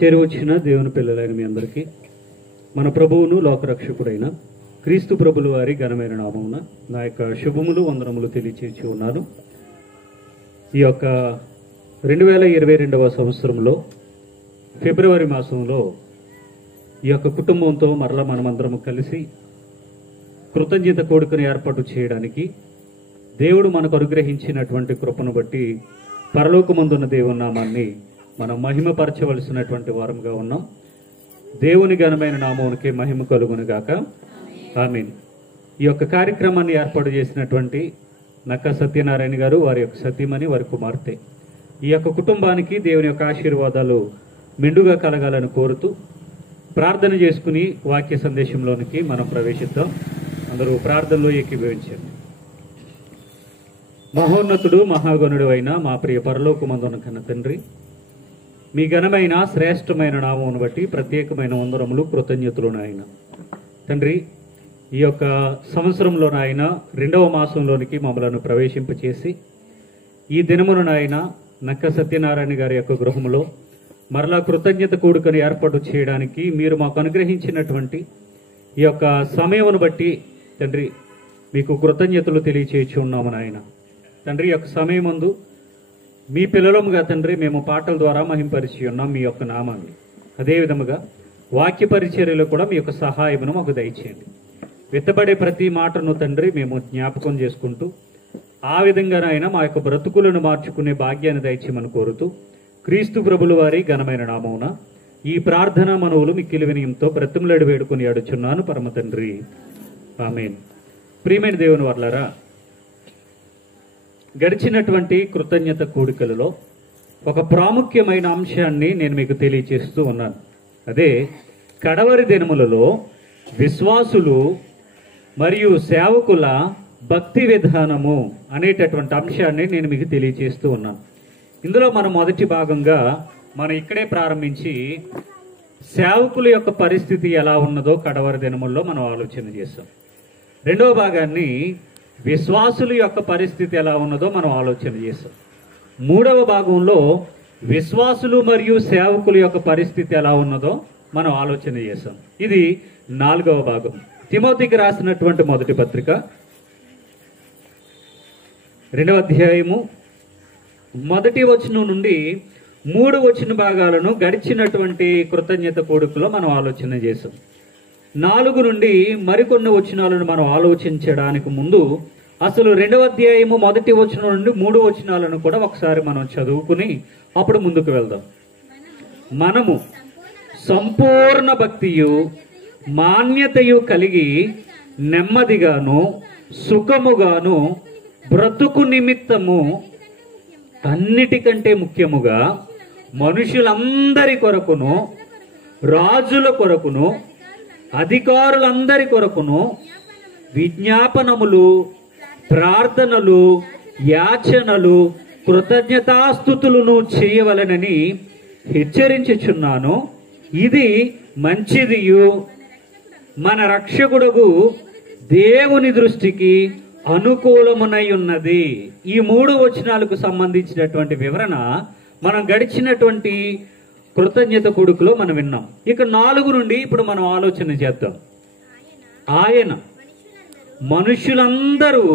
చేరువచ్చిన దేవుని పిల్లలైన మీ అందరికీ మన ప్రభువును లోకరక్షకుడైన క్రీస్తు ప్రభుల వారి ఘనమైన నామమున నా యొక్క శుభములు వందనములు తెలియచేసి ఉన్నాను. ఈ యొక్క 2022వ సంవత్సరంలో ఫిబ్రవరి మాసంలో ఈ యొక్క కుటుంబంతో మరలా మనమందరము కలిసి కృతజ్ఞత కోడుకను ఏర్పాటు చేయడానికి దేవుడు మనకు అనుగ్రహించినటువంటి కృపను బట్టి పరలోకమందున్న దేవుని నామాన్ని మనం మహిమపరచవలసినటువంటి వారంగా ఉన్నాం. దేవుని ఘనమైన నామమునకే మహిమ కలుగును గాక. ఆమేన్. ఈ యొక్క కార్యక్రమాన్ని ఏర్పాటు చేసినటువంటి నక్క సత్యనారాయణ గారు, వారి యొక్క సతీమణి, వారి కుమార్తె, ఈ యొక్క కుటుంబానికి దేవుని యొక్క ఆశీర్వాదాలు మెండుగా కలగాలని కోరుతూ ప్రార్థన చేసుకుని వాక్య సందేశంలోనికి మనం ప్రవేశిద్దాం. అందరూ ప్రార్థనలో ఏకీభవించండి. మహోన్నతుడు మహాగణుడు అయిన మా ప్రియ పరలోకమందున కన్న తండ్రి, మీ ఘనమైన శ్రేష్టమైన నామమును బట్టి ప్రత్యేకమైన వందనములు కృతజ్ఞతలు నాయన. తండ్రి, ఈ యొక్క సంవత్సరంలో నాయన 2వ మాసంలోనికి మమ్మలను ప్రవేశింపచేసి ఈ దినమున నాయన నక్క సత్యనారాయణ గారి యొక్క గృహములో మరలా కృతజ్ఞత కూడుకను ఏర్పాటు చేయడానికి మీరు మాకు అనుగ్రహించినటువంటి ఈ యొక్క సమయమును బట్టి తండ్రి మీకు కృతజ్ఞతలు తెలియచేయచ్చు ఉన్నాము నాయన. తండ్రి, ఈ యొక్క సమయం ముందు మీ పిల్లలముగా తండ్రి మేము పాటల ద్వారా మహింపరిచి ఉన్నాం మీ యొక్క నామాన్ని. అదేవిధముగా వాక్య పరిచర్యలో కూడా మీ యొక్క సహాయమును మాకు దయచేయండి. విత్తబడే ప్రతి మాటను తండ్రి మేము జ్ఞాపకం చేసుకుంటూ ఆ విధంగానైనా మా యొక్క బ్రతుకులను మార్చుకునే భాగ్యాన్ని దయచేయమని కోరుతూ క్రీస్తు ప్రభుల వారి ఘనమైన నామమున ఈ ప్రార్థనా మనవులు మిక్కిలి వినయంతో బ్రతిమలాడి వేడుకొని అడుచున్నాను పరమ తండ్రి. ఆమేన్. ప్రియమైన దేవుని వర్లారా, గడిచినటువంటి కృతజ్ఞత కూడికలలో ఒక ప్రాముఖ్యమైన అంశాన్ని నేను మీకు తెలియచేస్తూ ఉన్నాను. అదే కడవరి దినములలో విశ్వాసులు మరియు సేవకుల భక్తి విధానము అనేటటువంటి అంశాన్ని నేను మీకు తెలియచేస్తూ ఉన్నాను. ఇందులో మనం మొదటి భాగంగా మనం ఇక్కడే ప్రారంభించి సేవకుల యొక్క పరిస్థితి ఎలా ఉన్నదో కడవరి దినముల్లో మనం ఆలోచన చేస్తాం. రెండవ భాగాన్ని విశ్వాసుల యొక్క పరిస్థితి ఎలా ఉన్నదో మనం ఆలోచన చేస్తాం. మూడవ భాగంలో విశ్వాసులు మరియు సేవకుల యొక్క పరిస్థితి ఎలా ఉన్నదో మనం ఆలోచన చేస్తాం. ఇది 4వ భాగం. తిమోతికి రాసినటువంటి మొదటి పత్రిక 2వ అధ్యాయము 1వ వచనం నుండి 3 వచన భాగాలను గడిచినటువంటి కృతజ్ఞత కూడుకలో మనం ఆలోచన చేసాం. 4 నుండి మరికొన్ని వచనాలను మనం ఆలోచించడానికి ముందు అసలు 2వ అధ్యాయము 1వ వచనం నుండి 3 వచనాలను కూడా ఒకసారి మనం చదువుకుని అప్పుడు ముందుకు వెళ్దాం. మనము సంపూర్ణ భక్తియు మాన్యతయు కలిగి నెమ్మదిగాను సుఖముగాను బ్రతుకు నిమిత్తము అన్నిటికంటే ముఖ్యముగా మనుషులందరి కొరకును రాజుల కొరకును అధికారులందరి కొరకును విజ్ఞాపనములు ప్రార్థనలు యాచనలు కృతజ్ఞతాస్తుతులను చేయవలనని హెచ్చరించుచున్నాను. ఇది మంచిదియు మన రక్షకుడగు దేవుని దృష్టికి అనుకూలమునై ఉన్నది. ఈ 3 వచనాలకు సంబంధించినటువంటి వివరణ మనం గడిచినటువంటి కృతజ్ఞత కొడుకులో మనం విన్నాం. ఇక 4 నుండి ఇప్పుడు మనం ఆలోచన చేద్దాం. ఆయన మనుషులందరూ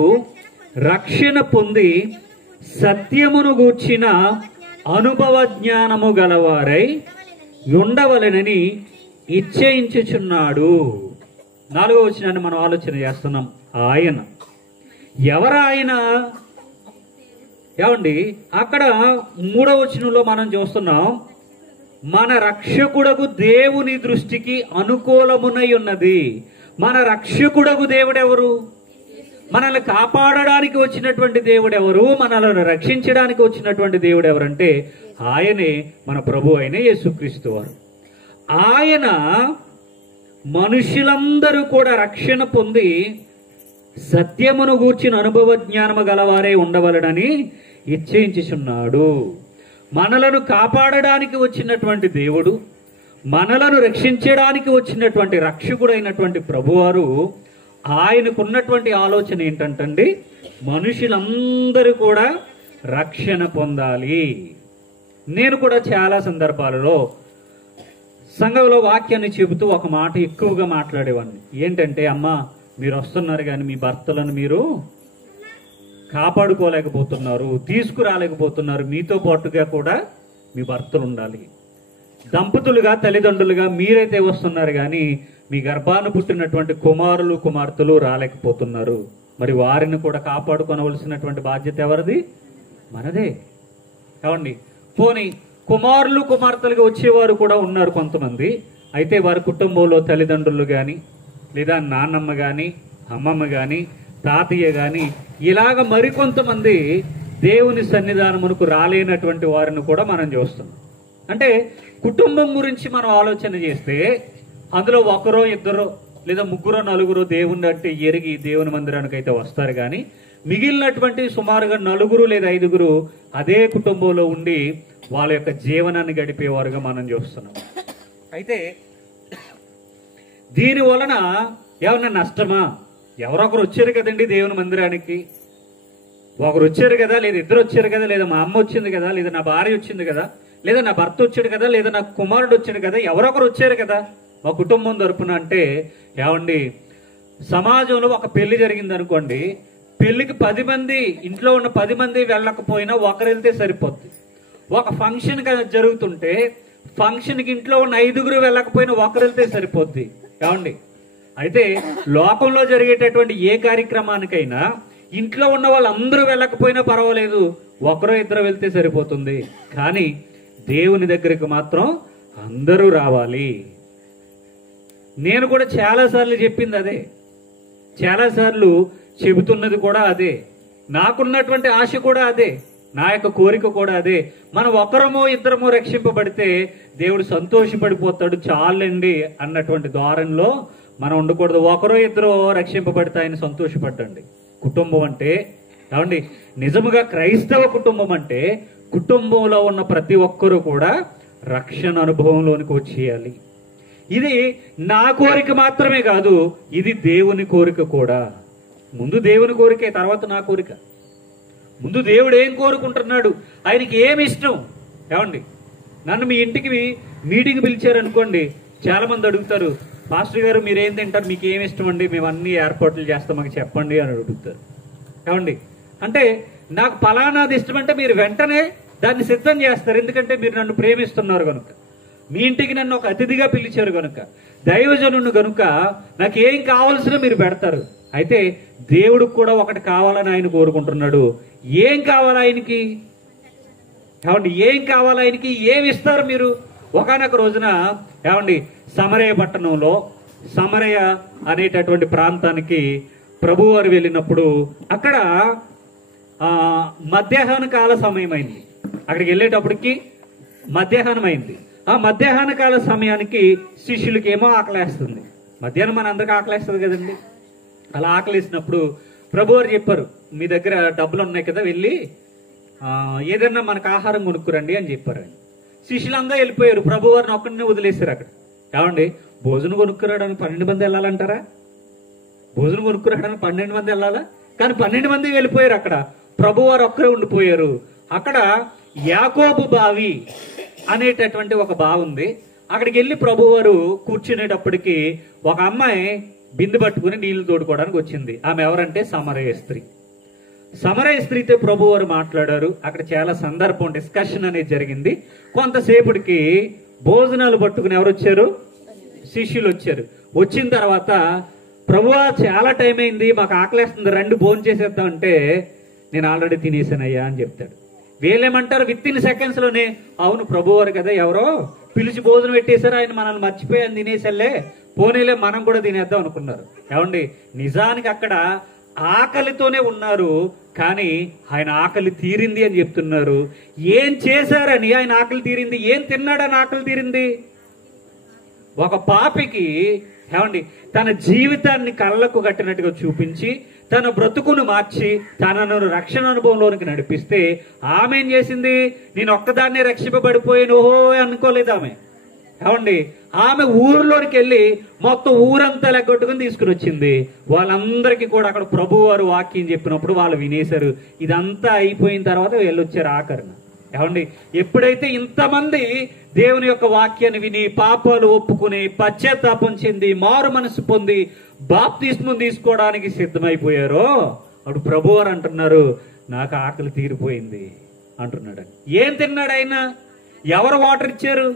రక్షణ పొంది సత్యమును గూర్చిన అనుభవ జ్ఞానము గలవారై ఉండవలనని ఇచ్చయించుచున్నాడు. 4వ వచనాన్ని మనం ఆలోచన చేస్తున్నాం. ఆయన ఎవరు? ఆయన ఏమండి? అక్కడ 3వ వచనంలో మనం చూస్తున్నాం, మన రక్షకుడగు దేవుని దృష్టికి అనుకూలమునై ఉన్నది. మన రక్షకుడగు దేవుడెవరు? మనల్ని కాపాడడానికి వచ్చినటువంటి దేవుడు ఎవరు? మనల్ని రక్షించడానికి వచ్చినటువంటి దేవుడు ఎవరంటే ఆయనే మన ప్రభు అయిన యేసుక్రీస్తు వారు. ఆయన మనుషులందరూ కూడా రక్షణ పొంది సత్యమును గూర్చిన అనుభవ జ్ఞానము గలవారే ఉండవలనని ఇచ్ఛయించుచున్నాడు. మనలను కాపాడడానికి వచ్చినటువంటి దేవుడు, మనలను రక్షించడానికి వచ్చినటువంటి రక్షకుడైనటువంటి ప్రభువారు ఆయనకున్నటువంటి ఆలోచన ఏంటంటండి, మనుషులందరూ కూడా రక్షణ పొందాలి. నేను కూడా చాలా సందర్భాలలో సంఘంలో వాక్యాన్ని చెబుతూ ఒక మాట ఎక్కువగా మాట్లాడేవాడిని. ఏంటంటే, అమ్మా మీరు వస్తున్నారు కానీ మీ భర్తలను మీరు కాపాడుకోలేకపోతున్నారు, తీసుకురాలేకపోతున్నారు. మీతో పాటుగా కూడా మీ భర్తలు ఉండాలి. దంపతులుగా, తల్లిదండ్రులుగా మీరైతే వస్తున్నారు కానీ మీ గర్భాన్ని పుట్టినటువంటి కుమారులు కుమార్తెలు రాలేకపోతున్నారు. మరి వారిని కూడా కాపాడుకోవలసినటువంటి బాధ్యత ఎవరిది? మనదే. కావండి. పోనీ కుమారులు కుమార్తెలుగా వచ్చేవారు కూడా ఉన్నారు కొంతమంది. అయితే వారి కుటుంబంలో తల్లిదండ్రులు కానీ, లేదా నాన్నమ్మ కానీ, అమ్మమ్మ కానీ, తాతయ్య కానీ, ఇలాగ మరికొంతమంది దేవుని సన్నిధానమునకు రాలేనటువంటి వారిని కూడా మనం చూస్తున్నాం. అంటే కుటుంబం గురించి మనం ఆలోచన చేస్తే అందులో ఒకరో ఇద్దరో లేదా ముగ్గురో నలుగురో దేవుని అంటే ఎరిగి దేవుని మందిరానికి అయితే వస్తారు కానీ మిగిలినటువంటి సుమారుగా 4 లేదా 5 అదే కుటుంబంలో ఉండి వాళ్ళ యొక్క జీవనాన్ని గడిపేవారుగా మనం చూస్తున్నాం. అయితే దీని వలన ఏమన్నా నష్టమా? ఎవరొకరు వచ్చారు కదండి దేవుని మందిరానికి, ఒకరు వచ్చారు కదా, లేదా ఇద్దరు వచ్చారు కదా, లేదా మా అమ్మ వచ్చింది కదా, లేదా నా భార్య వచ్చింది కదా, లేదా నా భర్త వచ్చాడు కదా, లేదా నా కుమారుడు వచ్చాడు కదా, ఎవరొకరు వచ్చారు కదా మా కుటుంబం తరపున అంటే, ఏమండి సమాజంలో ఒక పెళ్లి జరిగింది అనుకోండి, పెళ్లికి 10 మంది, ఇంట్లో ఉన్న 10 మంది వెళ్ళకపోయినా ఒకరు వెళ్తే సరిపోద్ది. ఒక ఫంక్షన్ జరుగుతుంటే ఫంక్షన్కి ఇంట్లో ఉన్న 5 వెళ్ళకపోయినా ఒకరు వెళ్తే సరిపోద్ది. ఏమండి అయితే లోకంలో జరిగేటటువంటి ఏ కార్యక్రమానికైనా ఇంట్లో ఉన్న వాళ్ళందరూ వెళ్ళకపోయినా పర్వాలేదు, ఒకరో ఇద్దరు వెళ్తే సరిపోతుంది. కానీ దేవుని దగ్గరికి మాత్రం అందరూ రావాలి. నేను కూడా చాలాసార్లు చెప్పింది అదే, చాలాసార్లు చెబుతున్నది కూడా అదే, నాకున్నటువంటి ఆశ కూడా అదే, నా యొక్క కోరిక కూడా అదే. మనం ఒకరమో ఇద్దరమో రక్షింపబడితే దేవుడు సంతోషపడిపోతాడు చాలండి అన్నటువంటి ధోరణిలో మనం ఉండకూడదు. ఒకరో ఇద్దరో రక్షింపబడితే ఆయన సంతోషపడ్డండి. కుటుంబం అంటే ఏమండి నిజముగా క్రైస్తవ కుటుంబం అంటే కుటుంబంలో ఉన్న ప్రతి ఒక్కరూ కూడా రక్షణ అనుభవంలోనికి వచ్చేయాలి. ఇది నా కోరిక మాత్రమే కాదు, ఇది దేవుని కోరిక కూడా. ముందు దేవుని కోరికే, తర్వాత నా కోరిక. ముందు దేవుడు ఏం కోరుకుంటున్నాడు, ఆయనకి ఏమి ఇష్టం. ఏమండి నన్ను మీ ఇంటికి మీటింగ్ పిలిచారనుకోండి, చాలా మంది అడుగుతారు, పాస్టర్ గారు మీరేం తింటారు, మీకు ఏమి ఇష్టం అండి, మేము అన్ని ఏర్పాట్లు చేస్తాం మాకు చెప్పండి అని అడుగుతారు. ఏమండి అంటే నాకు ఫలానాది ఇష్టం అంటే మీరు వెంటనే దాన్ని సిద్ధం చేస్తారు. ఎందుకంటే మీరు నన్ను ప్రేమిస్తున్నారు కనుక, మీ ఇంటికి నన్ను ఒక అతిథిగా పిలిచారు కనుక, దైవజనుడు కనుక నాకు ఏం కావాల్సిన మీరు పెడతారు. అయితే దేవుడికి కూడా ఒకటి కావాలని ఆయన కోరుకుంటున్నాడు. ఏం కావాలి ఆయనకి? ఏమండి ఏం కావాలి ఆయనకి? ఏమి ఇస్తారు మీరు? ఒకానొక రోజున ఏమండి సమరయ పట్టణంలో, సమరయ అనేటటువంటి ప్రాంతానికి ప్రభువారు వెళ్ళినప్పుడు అక్కడ మధ్యాహ్న కాల సమయం అయింది. అక్కడికి వెళ్ళేటప్పటికి మధ్యాహ్నం అయింది. ఆ మధ్యాహ్న కాల సమయానికి శిష్యులకి ఏమో ఆకలేస్తుంది. మధ్యాహ్నం మన అందరికి ఆకలేస్తుంది కదండి. అలా ఆకలేసినప్పుడు ప్రభువారు చెప్పారు, మీ దగ్గర డబ్బులు ఉన్నాయి కదా, వెళ్ళి ఏదన్నా మనకు ఆహారం కొనుక్కురండి అని చెప్పారు. శిష్యులందరూ వెళ్ళిపోయారు, ప్రభువారిని ఒక్కడినే వదిలేశారు అక్కడ. ఏమండి భోజనం కొనుక్కురావడానికి 12 మంది వెళ్ళాలంటారా? భోజనం కొనుక్కురావడానికి 12 మంది వెళ్ళాలా? కానీ 12 మంది వెళ్ళిపోయారు. అక్కడ ప్రభువారు ఒక్కరే ఉండిపోయారు. అక్కడ యాకోబు బావి అనేటటువంటి ఒక బావి ఉంది. అక్కడికి వెళ్ళి ప్రభువారు కూర్చునేటప్పటికి ఒక అమ్మాయి బిందె పట్టుకుని నీళ్లు తోడుకోవడానికి వచ్చింది. ఆమె ఎవరంటే సమరయ స్త్రీ. సమరయ స్త్రీతో ప్రభువారు మాట్లాడారు. అక్కడ చాలా సందర్భం, డిస్కషన్ అనేది జరిగింది. కొంతసేపటికి భోజనాలు పట్టుకుని ఎవరు వచ్చారు? శిష్యులు వచ్చారు. వచ్చిన తర్వాత ప్రభువా చాలా టైం అయింది, మాకు ఆకలేస్తుంది, రండి భోజనం చేసేద్దాం అంటే, నేను ఆల్రెడీ తినేసానయ్యా అని చెప్తాడు. వీళ్ళేమంటారు విత్ ఇన్ సెకండ్స్ లోనే, అవును ప్రభువారు కదా, ఎవరో పిలిచి భోజనం పెట్టేశారు, ఆయన మనల్ని మర్చిపోయాను తినేసల్లే, పోనీలే మనం కూడా తినేద్దాం అనుకున్నారు. ఏమండి నిజానికి అక్కడ ఆకలితోనే ఉన్నారు, కానీ ఆయన ఆకలి తీరింది అని చెప్తున్నారు. ఏం చేశారని ఆయన ఆకలి తీరింది? ఏం తిన్నాడని ఆకలి తీరింది? ఒక పాపికి ఏమండి తన జీవితాన్ని కళ్ళకు కట్టినట్టుగా చూపించి తన బ్రతుకును మార్చి తనను రక్షణ అనుభవంలోనికి నడిపిస్తే ఆమె ఏం చేసింది? నేను ఒక్కదాన్నే రక్షింపబడిపోయాను ఓహో అనుకోలేదు ఆమె. ఏమండి ఆమె ఊరిలోనికి వెళ్ళి మొత్తం ఊరంతా లెగ్గొట్టుకుని తీసుకుని వచ్చింది. వాళ్ళందరికీ కూడా అక్కడ ప్రభువారు వాక్యం చెప్పినప్పుడు వాళ్ళు వినేశారు. ఇదంతా అయిపోయిన తర్వాత వెళ్ళొచ్చారు ఆఖరణ. ఏమండి, ఎప్పుడైతే ఇంతమంది దేవుని యొక్క వాక్యాన్ని విని పాపాలు ఒప్పుకుని పశ్చాత్తాపం చెంది మారు మనసు పొంది బాప్తిస్మం తీసుకోవడానికి సిద్ధమైపోయారో అప్పుడు ప్రభువారు అంటున్నారు, నాకు ఆకలి తీరిపోయింది అంటున్నాడు. ఏం తిన్నాడు ఆయన? ఎవరు వాటర్ ఇచ్చారు?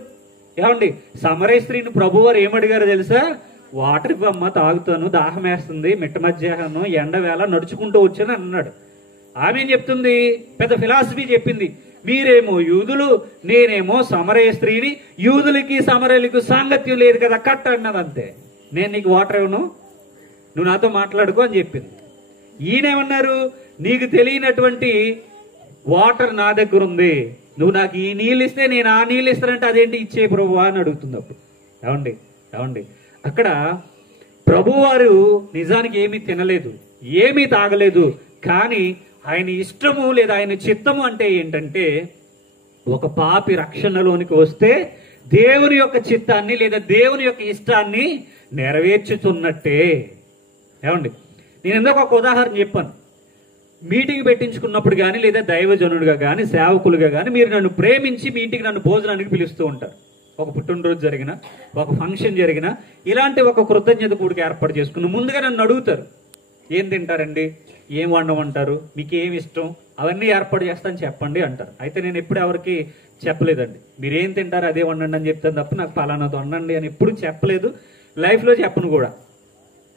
ఏమండి, సమరయ స్త్రీని ప్రభువారు ఏమడిగారు తెలుసా? వాటర్ ఇవ్వమ్మ తాగుతాను, దాహం వేస్తుంది, మిట్ట మధ్యాహ్నం ఎండవేళ నడుచుకుంటూ వచ్చాను అన్నాడు. ఆమె ఏం చెప్తుంది? పెద్ద ఫిలాసఫీ చెప్పింది. మీరేమో యూదులు, నేనేమో సమరయ స్త్రీని, యూదులకి సమరయులకి సాంగత్యం లేదు కదా, కట్ట అన్నది అంతే. నేను నీకు వాటర్ ఇవ్వను, నువ్వు నాతో మాట్లాడుకో అని చెప్పింది. ఈయనేమన్నారు? నీకు తెలియనటువంటి వాటర్ నా దగ్గర ఉంది, నువ్వు నాకు ఈ నీళ్ళు ఇస్తే నేను ఆ నీళ్ళు ఇస్తానంటే అదేంటి ఇచ్చే ప్రభువా అని అడుగుతుంది. అప్పుడు ఏమండి అక్కడ ప్రభువారు నిజానికి ఏమీ తినలేదు, ఏమీ తాగలేదు. కానీ ఆయన ఇష్టము లేదా ఆయన చిత్తము అంటే ఏంటంటే, ఒక పాపి రక్షణలోనికి వస్తే దేవుని యొక్క చిత్తాన్ని లేదా దేవుని యొక్క ఇష్టాన్ని నెరవేర్చుతున్నట్టే. ఏమండి, నేను ఎందుకు ఒక ఉదాహరణ చెప్పాను. మీటింగ్ పెట్టించుకున్నప్పుడు కానీ లేదా దైవజనుడిగా కానీ సేవకులుగా కానీ మీరు నన్ను ప్రేమించి మీ ఇంటికి నన్ను భోజనానికి పిలుస్తూ ఉంటారు. ఒక పుట్టినరోజు జరిగిన, ఒక ఫంక్షన్ జరిగిన, ఇలాంటి ఒక కృతజ్ఞత కూడిక ఏర్పాటు చేసుకుని ముందుగా నన్ను అడుగుతారు, ఏం తింటారండి, ఏం వండమంటారు, మీకు ఏమి ఇష్టం, అవన్నీ ఏర్పాటు చేస్తాను చెప్పండి అంటారు. అయితే నేను ఎప్పుడు ఎవరికి చెప్పలేదండి, మీరు ఏం తింటారు అదే వండండి అని చెప్తాను తప్ప నాకు పలానాది వండండి అని ఎప్పుడు చెప్పలేదు, లైఫ్లో చెప్పను కూడా.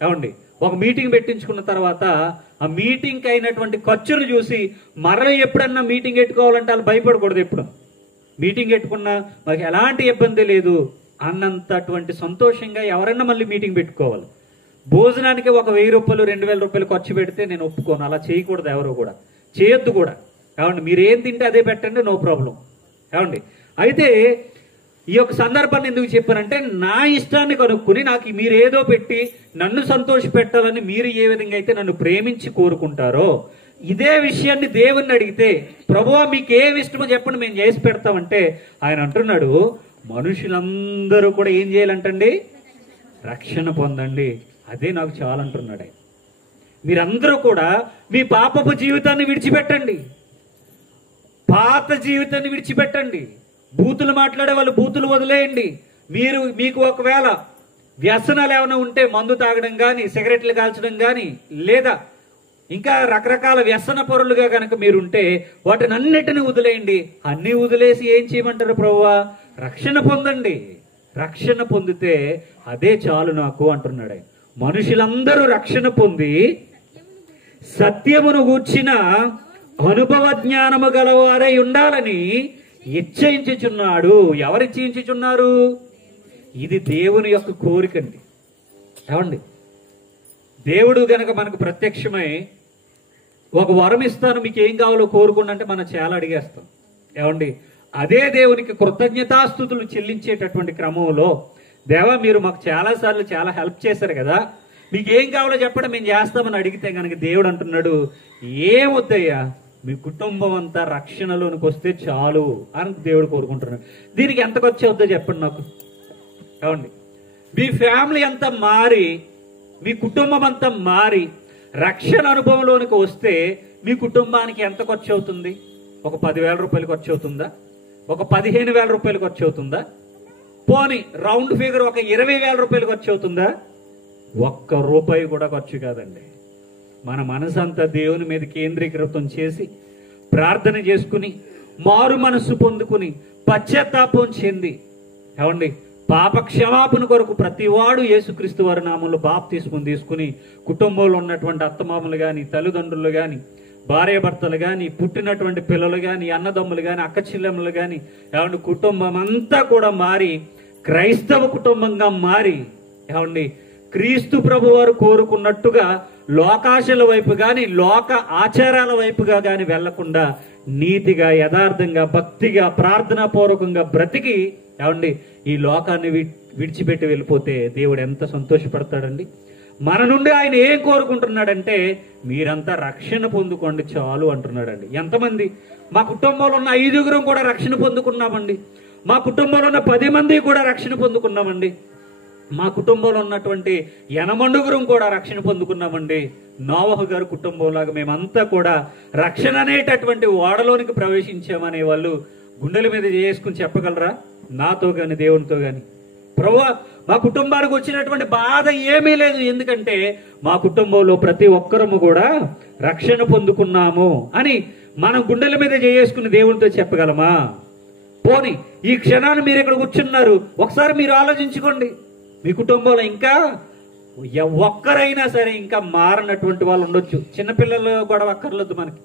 ఏమండి, ఒక మీటింగ్ పెట్టించుకున్న తర్వాత ఆ మీటింగ్కి అయినటువంటి ఖర్చులు చూసి మరలా ఎప్పుడన్నా మీటింగ్ పెట్టుకోవాలంటే వాళ్ళు భయపడకూడదు. ఎప్పుడు మీటింగ్ పెట్టుకున్నా మాకు ఎలాంటి ఇబ్బంది లేదు అన్నంతటువంటి సంతోషంగా ఎవరన్నా మళ్ళీ మీటింగ్ పెట్టుకోవాలి. భోజనానికి ఒక 1000 రూపాయలు 2000 రూపాయలు ఖర్చు పెడితే నేను ఒప్పుకోను. అలా చేయకూడదు, ఎవరు కూడా చేయొద్దు కూడా. ఏమండి, మీరు ఏం తింటే అదే పెట్టండి, నో ప్రాబ్లం. ఏమండి, అయితే ఈ యొక్క సందర్భాన్ని ఎందుకు చెప్పానంటే, నా ఇష్టాన్ని కనుక్కుని నాకు మీరు ఏదో పెట్టి నన్ను సంతోష పెట్టాలని మీరు ఏ విధంగా అయితే నన్ను ప్రేమించి కోరుకుంటారో, ఇదే విషయాన్ని దేవుణ్ణి అడిగితే, ప్రభువా మీకు ఏమి ఇష్టమో చెప్పండి మేము చేసి పెడతామంటే, ఆయన అంటున్నాడు మనుషులందరూ కూడా ఏం చేయాలంటండి? రక్షణ పొందండి, అదే నాకు చాలంటున్నాడు ఆయన. మీరందరూ కూడా మీ పాపపు జీవితాన్ని విడిచిపెట్టండి, పాత జీవితాన్ని విడిచిపెట్టండి, బూతులు మాట్లాడే వాళ్ళు బూతులు వదిలేయండి. మీకు ఒకవేళ వ్యసనాలు ఏమైనా ఉంటే మందు తాగడం కానీ, సిగరెట్లు కాల్చడం కానీ, లేదా ఇంకా రకరకాల వ్యసన పరులుగా కనుక మీరుంటే వాటిని అన్నిటిని వదిలేయండి. అన్ని వదిలేసి ఏం చేయమంటారు ప్రభువా? రక్షణ పొందండి. రక్షణ పొందితే అదే చాలు నాకు అంటున్నాడు. మనుషులందరూ రక్షణ పొంది సత్యమును గూర్చిన అనుభవ జ్ఞానము గలవారై ఉండాలని ఇచ్చయించుచున్నాడు. ఎవరు ఇచ్చయించుచున్నారు? ఇది దేవుని యొక్క కోరికండి. ఏమండి, దేవుడు గనక మనకు ప్రత్యక్షమై ఒక వరం ఇస్తాను, మీకు ఏం కావాలో కోరుకోండి అంటే మనం చాలా అడిగేస్తాం. ఏమండి, అదే దేవునికి కృతజ్ఞతాస్తుతులు చెల్లించేటటువంటి క్రమంలో, దేవా మీరు మాకు చాలాసార్లు చాలా హెల్ప్ చేశారు కదా, మీకు ఏం కావాలో చెప్పడం మేము చేస్తామని అడిగితే కనుక దేవుడు అంటున్నాడు, ఏమొద్దయ్యా, మీ కుటుంబం అంతా రక్షణలోనికి వస్తే చాలు అని దేవుడు కోరుకుంటున్నాడు. దీనికి ఎంత ఖర్చు అవుద్దో చెప్పండి నాకు. ఏమండి, మీ ఫ్యామిలీ అంతా మారి, మీ కుటుంబం అంతా మారి రక్షణ అనుభవంలోనికి వస్తే మీ కుటుంబానికి ఎంత ఖర్చు అవుతుంది? ఒక 10,000 రూపాయలు ఖర్చు అవుతుందా? ఒక 15,000 రూపాయలు ఖర్చు అవుతుందా? పోనీ రౌండ్ ఫిగర్ ఒక 20,000 రూపాయలు ఖర్చు అవుతుందా? ఒక్క రూపాయి కూడా ఖర్చు కాదండి. మన మనసంతా దేవుని మీద కేంద్రీకృతం చేసి ప్రార్థన చేసుకుని మారు మనస్సు పొందుకుని పశ్చాత్తాపం చెంది, ఏమండి, పాప క్షమాపణ కొరకు ప్రతివాడు యేసుక్రీస్తు వారి నామంలో బాప్తిస్మం తీసుకుని కుటుంబంలో ఉన్నటువంటి అత్తమామలు కానీ, తల్లిదండ్రులు కానీ, భార్యాభర్తలు కానీ, పుట్టినటువంటి పిల్లలు కానీ, అన్నదమ్ములు కానీ, అక్క చెల్లెమ్మలు కానీ, ఏమండి, కుటుంబం అంతా కూడా మారి క్రైస్తవ కుటుంబంగా మారి, ఏమండి, క్రీస్తు ప్రభు వారు కోరుకున్నట్టుగా లోకాశల వైపు కానీ లోక ఆచారాల వైపుగా కానీ వెళ్లకుండా నీతిగా, యథార్థంగా, భక్తిగా, ప్రార్థనా పూర్వకంగా బ్రతికి, ఏమండి, ఈ లోకాన్ని విడిచిపెట్టి వెళ్ళిపోతే దేవుడు ఎంత సంతోషపడతాడండి. మన నుండి ఆయన ఏం కోరుకుంటున్నాడంటే, మీరంతా రక్షణ పొందుకోండి చాలు అంటున్నాడండి. ఎంతమంది? మా కుటుంబంలో ఉన్న 5గురం కూడా రక్షణ పొందుకున్నామండి, మా కుటుంబంలో ఉన్న 10 మంది కూడా రక్షణ పొందుకున్నామండి. మా కుటుంబంలో ఉన్నటువంటి యనమండుగురం కూడా రక్షణ పొందుకున్నామండి. నోవహు గారి కుటుంబంలాగా మేమంతా కూడా రక్షణ అనేటటువంటి ఓడలోనికి ప్రవేశించామనే వాళ్ళు గుండెల మీద చేసుకుని చెప్పగలరా? నాతో కానీ దేవునితో కానీ, ప్రభువా మా కుటుంబానికి వచ్చినటువంటి బాధ ఏమీ లేదు, ఎందుకంటే మా కుటుంబంలో ప్రతి ఒక్కరము కూడా రక్షణ పొందుకున్నాము అని మనం గుండెల మీద చేసుకుని దేవునితో చెప్పగలమా? పోని ఈ క్షణాన్ని మీరు ఇక్కడ కూర్చున్నారు, ఒకసారి మీరు ఆలోచించుకోండి. మీ కుటుంబంలో ఇంకా ఒక్కరైనా సరే ఇంకా మారనటువంటి వాళ్ళు ఉండొచ్చు. చిన్నపిల్లలు కూడా అక్కర్లేదు మనకి.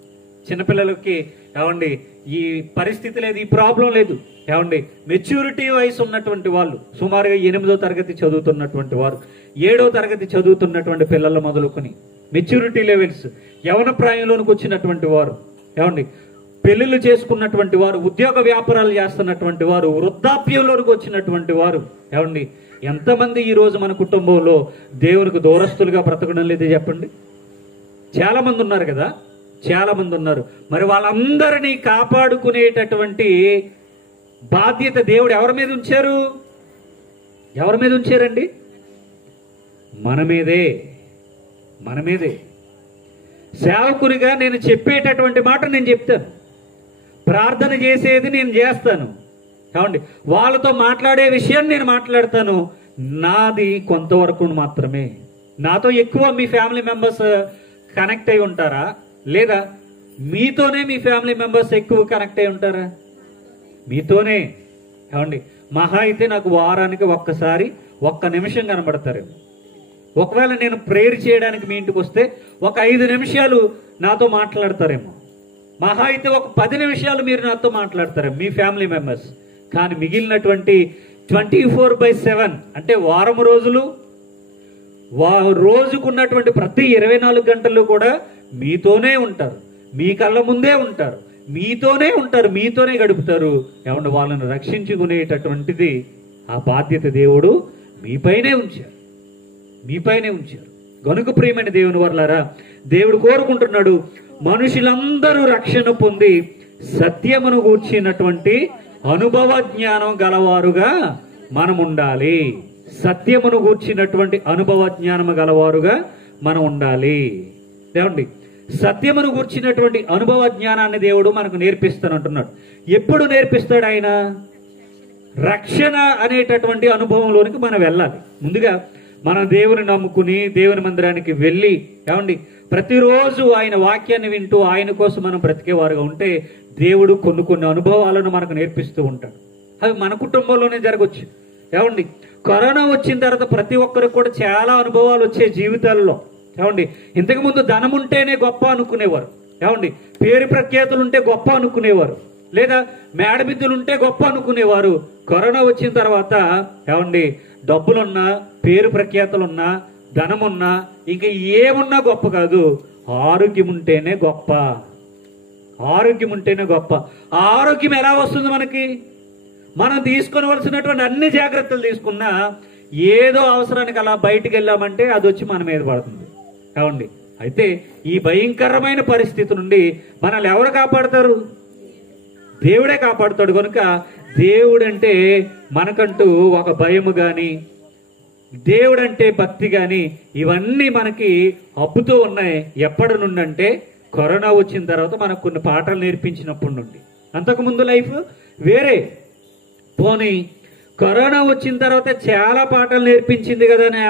చిన్నపిల్లలకి ఏమండి ఈ పరిస్థితి లేదు, ఈ ప్రాబ్లం లేదు. ఏమండి మెచ్యూరిటీ వయసు ఉన్నటువంటి వాళ్ళు, సుమారుగా 8వ తరగతి చదువుతున్నటువంటి వారు, 7వ తరగతి చదువుతున్నటువంటి పిల్లలు మొదలుకొని మెచ్యూరిటీ లెవెల్స్, యవన ప్రాయంలోనికి వచ్చినటువంటి వారు, ఏమండి పెళ్లిళ్ళు చేసుకున్నటువంటి వారు, ఉద్యోగ వ్యాపారాలు చేస్తున్నటువంటి వారు, వృద్ధాప్యంలోనికి వచ్చినటువంటి వారు, ఏమండి ఎంతమంది ఈరోజు మన కుటుంబంలో దేవునికి దూరస్తులుగా బ్రతకడం లేదు చెప్పండి? చాలా మంది ఉన్నారు కదా, చాలా మంది ఉన్నారు. మరి వాళ్ళందరినీ కాపాడుకునేటటువంటి బాధ్యత దేవుడు ఎవరి మీద ఉంచారు? ఎవరి మీద ఉంచారండి? మన మీదే, మన మీదే. సేవకునిగా నేను చెప్పేటటువంటి మాట నేను చెప్తాను, ప్రార్థన చేసేది నేను చేస్తాను, ఏమండి వాళ్ళతో మాట్లాడే విషయాన్ని నేను మాట్లాడతాను. నాది కొంతవరకు మాత్రమే. నాతో ఎక్కువ మీ ఫ్యామిలీ మెంబర్స్ కనెక్ట్ అయి ఉంటారా? లేదా మీతోనే మీ ఫ్యామిలీ మెంబర్స్ ఎక్కువ కనెక్ట్ అయి ఉంటారా? మీతోనే. ఏమండి మహా అయితే నాకు వారానికి ఒక్కసారి 1 నిమిషం కనబడతారేమో. ఒకవేళ నేను ప్రేయర్ చేయడానికి మీ ఇంటికి వస్తే ఒక 5 నిమిషాలు నాతో మాట్లాడతారేమో. మహా అయితే ఒక 10 నిమిషాలు మీరు నాతో మాట్లాడతారేమో మీ ఫ్యామిలీ మెంబర్స్. కానీ మిగిలినటువంటి 24/7 అంటే వారం రోజులు, రోజుకున్నటువంటి ప్రతి 24 గంటలు కూడా మీతోనే ఉంటారు, మీ కళ్ళ ముందే ఉంటారు, మీతోనే ఉంటారు, మీతోనే గడుపుతారు. ఏమంటే వాళ్ళని రక్షించుకునేటటువంటిది ఆ బాధ్యత దేవుడు మీపైనే ఉంచారు, మీపైనే ఉంచారు. గనుక ప్రియమైన దేవుని వర్లారా, దేవుడు కోరుకుంటున్నాడు మనుషులందరూ రక్షణ పొంది సత్యమును గూర్చినటువంటి అనుభవ జ్ఞానం గలవారుగా మనం ఉండాలి. సత్యమును గూర్చినటువంటి అనుభవ జ్ఞానము గలవారుగా మనం ఉండాలి. ఏమండి సత్యమును గూర్చినటువంటి అనుభవ జ్ఞానాన్ని దేవుడు మనకు నేర్పిస్తానంటున్నాడు. ఎప్పుడు నేర్పిస్తాడు ఆయన? రక్షణ అనేటటువంటి అనుభవంలోనికి మనం వెళ్ళాలి. ముందుగా మనం దేవుని నమ్ముకుని దేవుని మందిరానికి వెళ్ళి, ఏమండి ప్రతిరోజు ఆయన వాక్యాన్ని వింటూ ఆయన కోసం మనం బ్రతికేవారుగా ఉంటే దేవుడు కొన్ని అనుభవాలను మనకు నేర్పిస్తూ ఉంటాడు. అవి మన కుటుంబంలోనే జరగవచ్చు. ఏమండి కరోనా వచ్చిన తర్వాత ప్రతి ఒక్కరికి కూడా చాలా అనుభవాలు వచ్చే జీవితాల్లో. ఏమండి ఇంతకుముందు ధనం ఉంటేనే గొప్ప అనుకునేవారు, ఏమండి పేరు ప్రఖ్యాతులు ఉంటే గొప్ప అనుకునేవారు, లేదా మేడమిద్దులుంటే గొప్ప అనుకునేవారు. కరోనా వచ్చిన తర్వాత ఏమండి డబ్బులున్నా, పేరు ప్రఖ్యాతులున్నా, ధనమున్నా, ఇంకా ఏమున్నా గొప్ప కాదు, ఆరోగ్యం ఉంటేనే గొప్ప. ఆరోగ్యం ఉంటేనే గొప్ప. ఆరోగ్యం ఎలా వస్తుంది మనకి? మనం తీసుకోవలసినటువంటి అన్ని జాగ్రత్తలు తీసుకున్నా ఏదో అవసరానికి అలా బయటికి వెళ్ళామంటే అది వచ్చి మన మీద పడుతుంది. ఏమండి అయితే ఈ భయంకరమైన పరిస్థితి నుండి మనల్ని ఎవరు కాపాడతారు? దేవుడే కాపాడుతాడు. కనుక దేవుడంటే మనకంటూ ఒక భయము కానీ, దేవుడంటే భక్తి కానీ ఇవన్నీ మనకి అబ్బుతూ ఉన్నాయి. ఎప్పటి నుండి అంటే కరోనా వచ్చిన తర్వాత మనకు కొన్ని పాఠాలు నేర్పించినప్పటి నుండి. అంతకుముందు లైఫ్ వేరే. పోనీ కరోనా వచ్చిన తర్వాత చాలా పాఠాలు నేర్పించింది కదా అని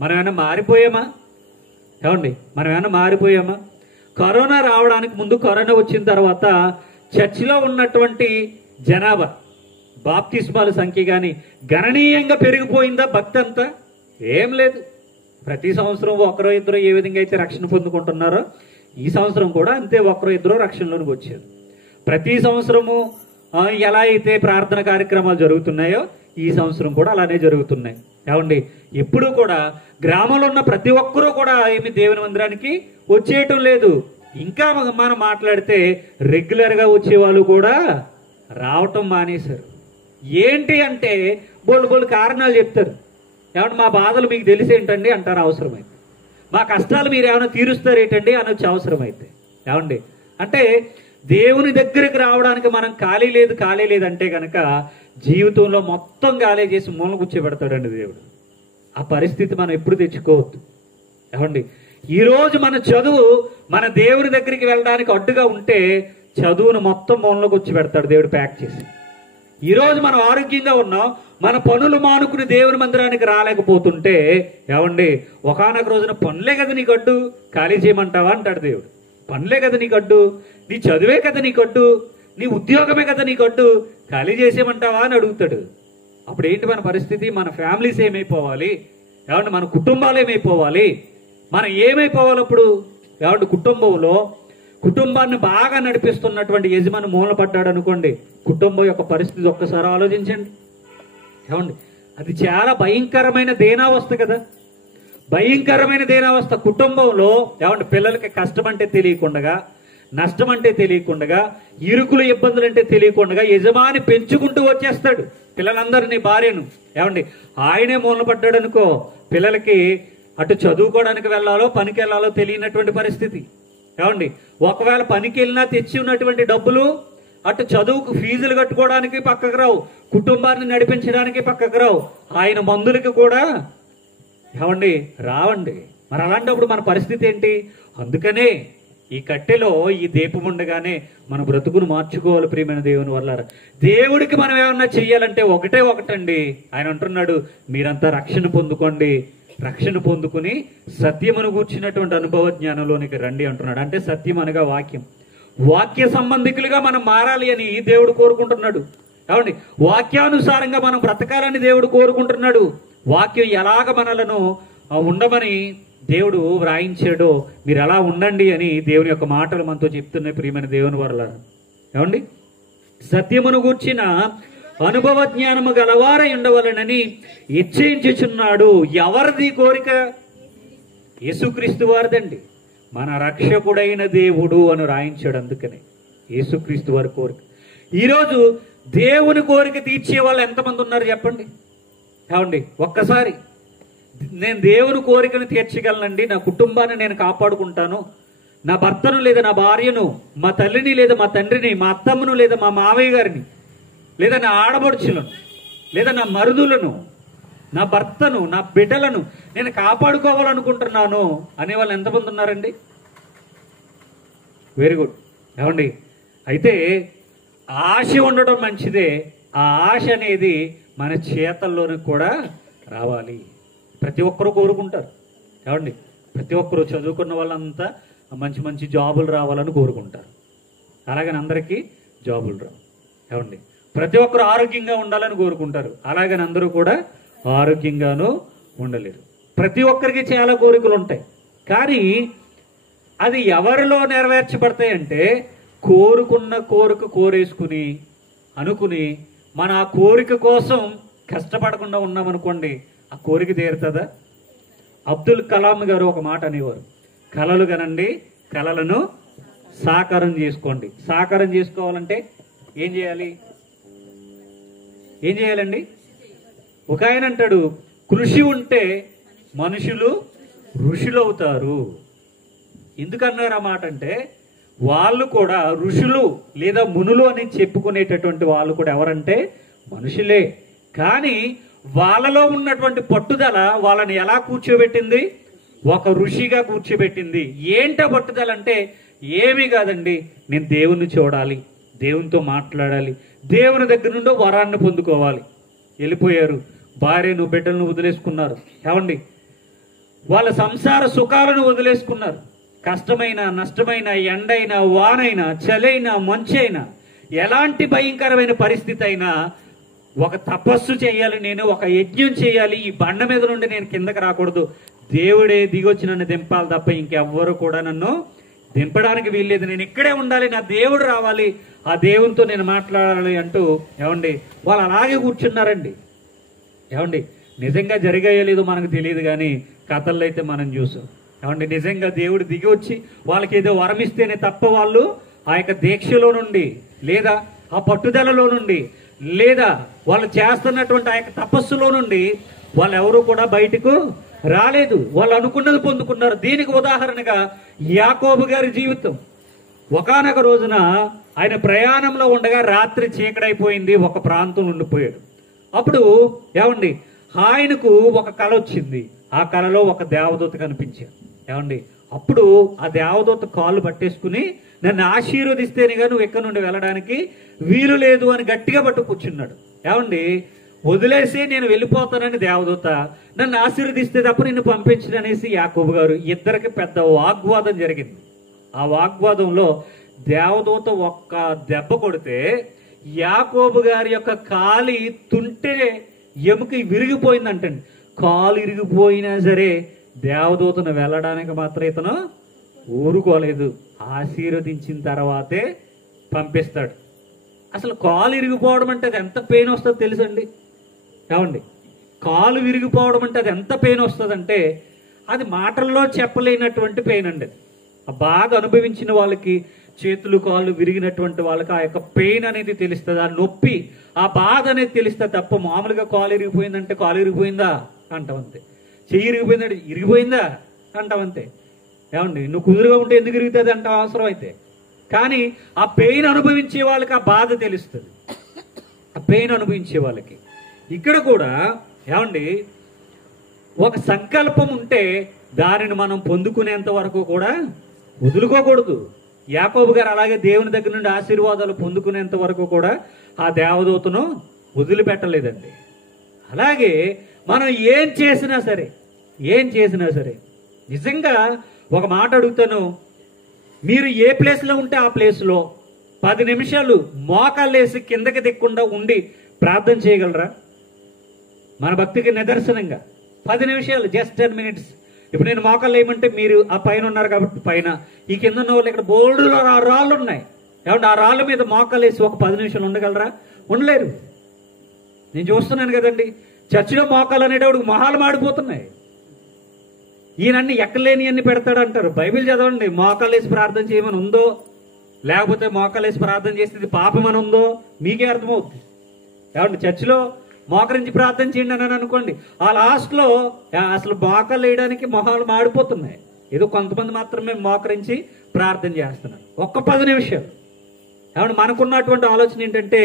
మనం ఏమన్నా మారిపోయామా? ఏమండి మనం ఏమన్నా మారిపోయామా? కరోనా రావడానికి ముందు, కరోనా వచ్చిన తర్వాత చర్చిలో ఉన్నటువంటి జనాభా, బాప్తిస్మాల సంఖ్య కానీ గణనీయంగా పెరిగిపోయిందా? భక్తి అంతా ఏం లేదు. ప్రతి సంవత్సరం ఒకరో ఇద్దరు ఏ విధంగా అయితే రక్షణ పొందుకుంటున్నారో ఈ సంవత్సరం కూడా అంతే, ఒకరో ఇద్దరు రక్షణలోనికి వచ్చారు. ప్రతి సంవత్సరము ఎలా అయితే ప్రార్థన కార్యక్రమాలు జరుగుతున్నాయో ఈ సంవత్సరం కూడా అలానే జరుగుతున్నాయి. ఏమండి ఎప్పుడూ కూడా గ్రామంలో ఉన్న ప్రతి ఒక్కరూ కూడా ఏమి దేవుని మందిరానికి వచ్చేయటం లేదు. ఇంకా మనం మాట్లాడితే రెగ్యులర్గా వచ్చేవాళ్ళు కూడా రావటం మానేశారు. ఏంటి అంటే బోళ్ళు కారణాలు చెప్తారు. ఏమంటే మా బాధలు మీకు తెలిసేంటండి అంటారు అవసరమైతే. మా కష్టాలు మీరు ఏమైనా తీరుస్తారు ఏంటండి అనొచ్చు అవసరమైతే. ఏమండి అంటే దేవుని దగ్గరికి రావడానికి మనం ఖాళీ లేదు అంటే కనుక జీవితంలో మొత్తం ఖాళీ చేసి మూల కూర్చోబెడతాడండి దేవుడు. ఆ పరిస్థితి మనం ఎప్పుడు తెచ్చుకోవద్దు. ఏమండి, ఈరోజు మన చదువు మన దేవుని దగ్గరికి వెళ్ళడానికి అడ్డుగా ఉంటే చదువును మొత్తం మూలలోకి వచ్చి పెడతాడు దేవుడు ప్యాక్ చేసి. ఈరోజు మనం ఆరోగ్యంగా ఉన్నాం, మన పనులు మానుకుని దేవుని మందిరానికి రాలేకపోతుంటే ఏమండి, ఒకానొక రోజున పనులే కదా నీకు అడ్డు, ఖాళీ చేయమంటావా అంటాడు దేవుడు. పనులే కదా నీకు అడ్డు, నీ చదువే కదా నీకు అడ్డు, నీ ఉద్యోగమే కదా నీకు అడ్డు, ఖాళీ చేసేయమంటావా అని అడుగుతాడు. అప్పుడు ఏంటి మన పరిస్థితి? మన ఫ్యామిలీస్ ఏమైపోవాలి? ఏమంటే మన కుటుంబాలు ఏమైపోవాలి? మనం ఏమైపోవాలి అప్పుడు? ఏమంటే కుటుంబాన్ని బాగా నడిపిస్తున్నటువంటి యజమాని మూల పడ్డాడు అనుకోండి, కుటుంబం యొక్క పరిస్థితి ఒక్కసారి ఆలోచించండి. ఏమండి, అది చాలా భయంకరమైన దేనావస్థ కదా, భయంకరమైన దేనావస్థ. కుటుంబంలో ఏమంటే పిల్లలకి కష్టం అంటే తెలియకుండా, నష్టం అంటే తెలియకుండా, ఇరుకులు ఇబ్బందులు అంటే తెలియకుండా యజమాని పెంచుకుంటూ వచ్చేస్తాడు పిల్లలందరినీ, భార్యను. ఏమండి, ఆయనే మూల పడ్డాడు అనుకో, పిల్లలకి అటు చదువుకోవడానికి వెళ్ళాలో పనికి వెళ్ళాలో తెలియనటువంటి పరిస్థితి. ఏమండి, ఒకవేళ పనికి వెళ్ళినా తెచ్చి ఉన్నటువంటి డబ్బులు అటు చదువుకు ఫీజులు కట్టుకోవడానికి పక్కకు రావు, కుటుంబాన్ని నడిపించడానికి పక్కకు రావు, ఆయన మందులకి కూడా ఏమండి రావండి. మరి అలాంటప్పుడు మన పరిస్థితి ఏంటి? అందుకనే ఈ కట్టెలో ఈ దీపం ఉండగానే మన బ్రతుకును మార్చుకోవాలి. ప్రియమైన దేవుని వల్ల దేవుడికి మనం ఏమన్నా చెయ్యాలంటే ఒకటండి, ఆయన అంటున్నాడు, మీరంతా రక్షణ పొందుకోండి, రక్షణ పొందుకుని సత్యమును కూర్చున్నటువంటి అనుభవ జ్ఞానంలోనికి రండి అంటున్నాడు. అంటే సత్యం అనగా వాక్య సంబంధికులుగా మనం మారాలి అని దేవుడు కోరుకుంటున్నాడు. ఏమండి, వాక్యానుసారంగా మనం బ్రతకాలని దేవుడు కోరుకుంటున్నాడు. వాక్యం ఎలాగ మనలను ఉండమని దేవుడు వ్రాయించాడో మీరు అలా ఉండండి అని దేవుని యొక్క మాటలు మనతో చెప్తున్నాయి. ప్రియమైన దేవుని వల్ల ఏమండి, సత్యమును గూర్చిన అనుభవ జ్ఞానము గలవారై ఉండవలనని నిశ్చయించుచున్నాడు. ఎవరిది కోరిక? యేసుక్రీస్తు వారిదండి. మన రక్షకుడైన దేవుడు అని రాయించాడు. అందుకనే యేసుక్రీస్తు వారి కోరిక. ఈరోజు దేవుని కోరిక తీర్చే వాళ్ళు ఎంతమంది ఉన్నారు చెప్పండి? ఏమండి, ఒక్కసారి నేను దేవుని కోరికను తీర్చగలనండి, నా కుటుంబాన్ని నేను కాపాడుకుంటాను, నా భర్తను లేదా నా భార్యను, మా తల్లిని లేదా మా తండ్రిని, మా అత్తమ్మను లేదా మా మావయ్య గారిని, లేదా నా ఆడబడుచులను, లేదా నా మరుదులను, నా భర్తను, నా బిడ్డలను నేను కాపాడుకోవాలనుకుంటున్నాను అనేవాళ్ళు ఎంతమంది ఉన్నారండి? Very good. ఏమండి, అయితే ఆశ ఉండడం మంచిదే. ఆ ఆశ అనేది మన చేతల్లోనికి కూడా రావాలి. ప్రతి ఒక్కరూ కోరుకుంటారు. ఏమండి, ప్రతి ఒక్కరూ చదువుకున్న వాళ్ళంతా మంచి మంచి జాబులు రావాలని కోరుకుంటారు. అలాగని అందరికీ జాబులు రావు. ఏమండి, ప్రతి ఒక్కరు ఆరోగ్యంగా ఉండాలని కోరుకుంటారు. అలాగని అందరూ కూడా ఆరోగ్యంగానూ ఉండలేరు. ప్రతి ఒక్కరికి చాలా కోరికలు ఉంటాయి. కానీ అది ఎవరిలో నెరవేర్చబడతాయంటే కోరుకున్న కోరిక కోరేసుకుని అనుకుని మన ఆ కోరిక కోసం కష్టపడకుండా ఉన్నామనుకోండి, ఆ కోరిక తీరుతుందా? అబ్దుల్ కలాం గారు ఒక మాట అనేవారు, కలలు కనండి, కలలను సాకారం చేసుకోండి. సాకారం చేసుకోవాలంటే ఏం చేయాలండి? ఒక ఆయన అంటాడు, కృషి ఉంటే మనుషులు ఋషులు అవుతారు. ఎందుకన్నారు ఆ మాట అంటే, వాళ్ళు కూడా ఋషులు లేదా మునులు అని చెప్పుకునేటటువంటి వాళ్ళు కూడా ఎవరంటే మనుషులే. కానీ వాళ్ళలో ఉన్నటువంటి పట్టుదల వాళ్ళని ఎలా కూర్చోబెట్టింది? ఒక ఋషిగా కూర్చోబెట్టింది. ఏంటో పట్టుదల అంటే ఏమీ కాదండి, నేను దేవుణ్ణి చూడాలి, దేవునితో మాట్లాడాలి, దేవుని దగ్గర నుండి వరాన్ని పొందుకోవాలి. వెళ్ళిపోయారు, భార్యను బిడ్డలను వదిలేసుకున్నారు. ఏమండి, వాళ్ళ సంసార సుఖాలను వదిలేసుకున్నారు. కష్టమైన నష్టమైన ఎండైన వానైన చలైన మంచైనా ఎలాంటి భయంకరమైన పరిస్థితి అయినా ఒక తపస్సు చేయాలి, నేను ఒక యజ్ఞం చేయాలి, ఈ బండ మీద నుండి నేను కిందకి రాకూడదు, దేవుడే దిగొచ్చి నన్ను దింపాలి తప్ప ఇంకెవ్వరు కూడా నన్ను దింపడానికి వీల్లేదు, నేను ఇక్కడే ఉండాలి, నా దేవుడు రావాలి, ఆ దేవునితో నేను మాట్లాడాలి అంటూ ఏమండి వాళ్ళు అలాగే కూర్చున్నారండి. ఏమండి, నిజంగా జరిగాయో లేదో మనకు తెలియదు, కానీ కథల్లో అయితే మనం చూసాం. ఏమండి, నిజంగా దేవుడు దిగి వచ్చి వాళ్ళకి ఏదో వరమిస్తేనే తప్ప వాళ్ళు ఆ యొక్క దీక్షలో నుండి లేదా ఆ పట్టుదలలో నుండి లేదా వాళ్ళు చేస్తున్నటువంటి ఆ యొక్క తపస్సులో నుండి వాళ్ళు ఎవరు కూడా బయటకు రాలేదు. వాళ్ళు అనుకున్నది పొందుకున్నారు. దీనికి ఉదాహరణగా యాకోబు గారి జీవితం. ఒకానొక రోజున ఆయన ప్రయాణంలో ఉండగా రాత్రి చీకటైపోయింది, ఒక ప్రాంతంలో ఉండిపోయాడు. అప్పుడు ఏమండి ఆయనకు ఒక కళ వచ్చింది. ఆ కళలో ఒక దేవదూత కనిపించారు. ఏమండి, అప్పుడు ఆ దేవదూత కాళ్ళు పట్టేసుకుని, నన్ను ఆశీర్వదిస్తేనే కానీ నువ్వు ఎక్కడి నుండి వెళ్ళడానికి వీలు లేదు అని గట్టిగా పట్టు కూర్చున్నాడు. ఏమండి, వదిలేసి నేను వెళ్ళిపోతానని దేవదూత, నన్ను ఆశీర్వదిస్తే తప్ప నిన్ను పంపించడనేసి యాకోబు గారు, ఇద్దరికి పెద్ద వాగ్వాదం జరిగింది. ఆ వాగ్వాదంలో దేవదూత ఒక్క దెబ్బ కొడితే యాకోబు గారి యొక్క కాలి తుంటే ఎముక విరిగిపోయిందంటండి. కాలు ఇరిగిపోయినా సరే దేవదూతను వెళ్ళడానికి మాత్రం ఇతను ఊరుకోలేదు. ఆశీర్వదించిన తర్వాతే పంపిస్తాడు. అసలు కాలు ఇరిగిపోవడం అంటే అది ఎంత పెయిన్ వస్తుందో తెలుసండి. ఏమండి, కాలు విరిగిపోవడం అంటే అది ఎంత పెయిన్ వస్తుందంటే అది మాటల్లో చెప్పలేనటువంటి పెయిన్ అండి. ఆ బాధ అనుభవించిన వాళ్ళకి, చేతులు కాళ్ళు విరిగినటువంటి వాళ్ళకి ఆ యొక్క పెయిన్ అనేది తెలుస్తుంది, ఆ నొప్పి, ఆ బాధ అనేది తెలుస్తుంది తప్ప మామూలుగా కాలు ఇరిగిపోయిందంటే కాలు ఇరిగిపోయిందా అంటావంతే, చెయ్యి ఇరిగిపోయిందంటే ఇరిగిపోయిందా అంటావంతే. ఏమండి, నువ్వు కుదురుగా ఉంటే ఎందుకు ఇరుగుతుంది అంట అవసరం అయితే. కానీ ఆ పెయిన్ అనుభవించే వాళ్ళకి ఆ బాధ తెలుస్తుంది, ఆ పెయిన్ అనుభవించే వాళ్ళకి. ఇక్కడ కూడా ఏమండి, ఒక సంకల్పం ఉంటే దానిని మనం పొందుకునేంత వరకు కూడా వదులుకోకూడదు. యాకోబు గారు అలాగే దేవుని దగ్గర నుండి ఆశీర్వాదాలు పొందుకునేంత వరకు కూడా ఆ దేవదూతను వదిలిపెట్టలేదండి. అలాగే మనం ఏం చేసినా సరే నిజంగా ఒక మాట అడుగుతాను, మీరు ఏ ప్లేస్లో ఉంటే ఆ ప్లేస్లో 10 నిమిషాలు మోకాళ్ళేసి కిందకి దిక్కుండా ఉండి ప్రార్థన చేయగలరా? మన భక్తికి నిదర్శనంగా 10 నిమిషాలు, జస్ట్ 10 minutes. ఇప్పుడు నేను మోకాళ్ళు వేయమంటే మీరు ఆ పైన ఉన్నారు కాబట్టి పైన, ఈ కింద ఉన్న వాళ్ళు ఇక్కడ బోల్డ్లో ఆ రాళ్ళు ఉన్నాయి. ఏమంటే ఆ రాళ్ళ మీద మోకాళ్ళు వేసి ఒక 10 నిమిషాలు ఉండగలరా? ఉండలేరు. నేను చూస్తున్నాను కదండి, చర్చిలో మోకాలు అనేటప్పుడు మొహాలు మాడిపోతున్నాయి. ఈయనన్ని ఎక్కలేని అన్ని పెడతాడు అంటారు. బైబిల్ చదవండి, మోకాళ్ళు వేసి ప్రార్థన చేయమని ఉందో, లేకపోతే మోకాళ్ళు వేసి ప్రార్థన చేసేది పాపమని ఉందో మీకే అర్థమవుతుంది. ఏమంటే చర్చిలో మోకరించి ప్రార్థన చేయండి అని అనుకోండి, ఆ లాస్ట్లో అసలు మోకాలు వేయడానికి మొహాలు మాడిపోతున్నాయి. ఏదో కొంతమంది మాత్రమే మోకరించి ప్రార్థన చేస్తున్నారు. ఒక్క 10 నిమిషాలు. ఏమంటే మనకున్నటువంటి ఆలోచన ఏంటంటే,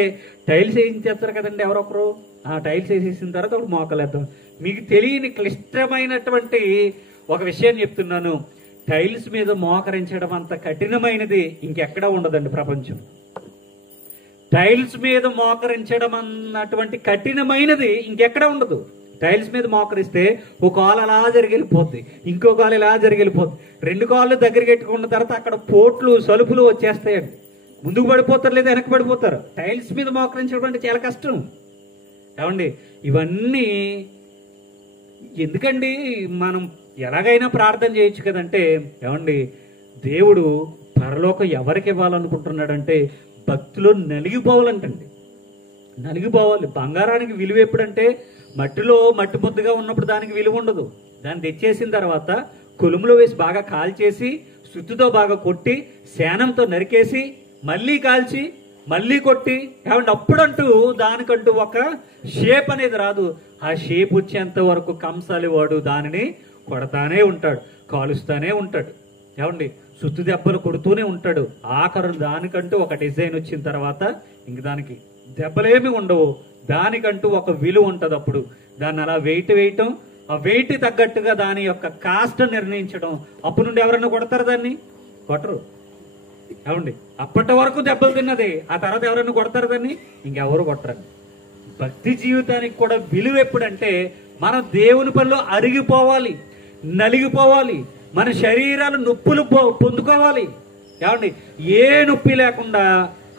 టైల్స్ వేయించేస్తారు కదండి ఎవరొకరు, ఆ టైల్స్ వేసేసిన తర్వాత అప్పుడు మోకాలు వేద్దాం. మీకు తెలియని క్లిష్టమైనటువంటి ఒక విషయం చెప్తున్నాను, టైల్స్ మీద మోకరించడం అంత కఠినమైనది ఇంకెక్కడా ఉండదండి ప్రపంచం. టైల్స్ మీద మోకరించడం అన్నటువంటి కఠినమైనది ఇంకెక్కడ ఉండదు. టైల్స్ మీద మోకరిస్తే ఒక కాలు అలా జరిగిపోద్ది, ఇంకో కాలు ఇలా జరిగిపోద్ది, 2 కాళ్ళు దగ్గరికి పెట్టుకున్న తర్వాత అక్కడ పోట్లు సలుపులు వచ్చేస్తాయండి. ముందుకు పడిపోతారు లేదా వెనక్కి పడిపోతారు. టైల్స్ మీద మోకరించడం అంటే చాలా కష్టం. ఏమండి, ఇవన్నీ ఎందుకండి, మనం ఎలాగైనా ప్రార్థన చేయొచ్చు కదంటే, ఏమండి దేవుడు పరలోకం ఎవరికి ఇవ్వాలనుకుంటున్నాడంటే భక్తిలో నలిగిపోవాలంటండి. నలిగిపోవాలి. బంగారానికి విలువ ఎప్పుడంటే మట్టిలో మట్టి ముద్దగా ఉన్నప్పుడు దానికి విలువ ఉండదు. దాన్ని తెచ్చేసిన తర్వాత కొలుములో వేసి బాగా కాల్చేసి సుత్తితో బాగా కొట్టి శానంతో నరికేసి మళ్ళీ కాల్చి మళ్ళీ కొట్టి, ఏమంటే అప్పుడంటూ దానికంటూ ఒక షేప్ అనేది రాదు. ఆ షేప్ వచ్చేంత వరకు కంసాలి వాడు దానిని కొడతానే ఉంటాడు, కాలుస్తానే ఉంటాడు. ఏమండి, సుత్తి దెబ్బలు కొడుతూనే ఉంటాడు. ఆఖరు దానికంటూ ఒక డిజైన్ వచ్చిన తర్వాత ఇంక దానికి దెబ్బలేమి ఉండవు, దానికంటూ ఒక విలువ ఉంటుంది. అప్పుడు దాన్ని అలా వెయిట్ వేయటం, ఆ వెయిట్ తగ్గట్టుగా దాని యొక్క కాస్ట్ నిర్ణయించడం. అప్పుడు నుండి ఎవరన్నా కొడతారు దాన్ని? కొట్టరు. ఏమండి, అప్పటి వరకు దెబ్బలు తిన్నది, ఆ తర్వాత ఎవరైనా కొడతారు దాన్ని? ఇంకెవరు కొట్టరు. భక్తి జీవితానికి కూడా విలువ ఎప్పుడంటే మనం దేవుని పనిలో అరిగిపోవాలి, నలిగిపోవాలి, మన శరీరాలు నొప్పులు పొందుకోవాలి. ఏమండి, ఏ నొప్పి లేకుండా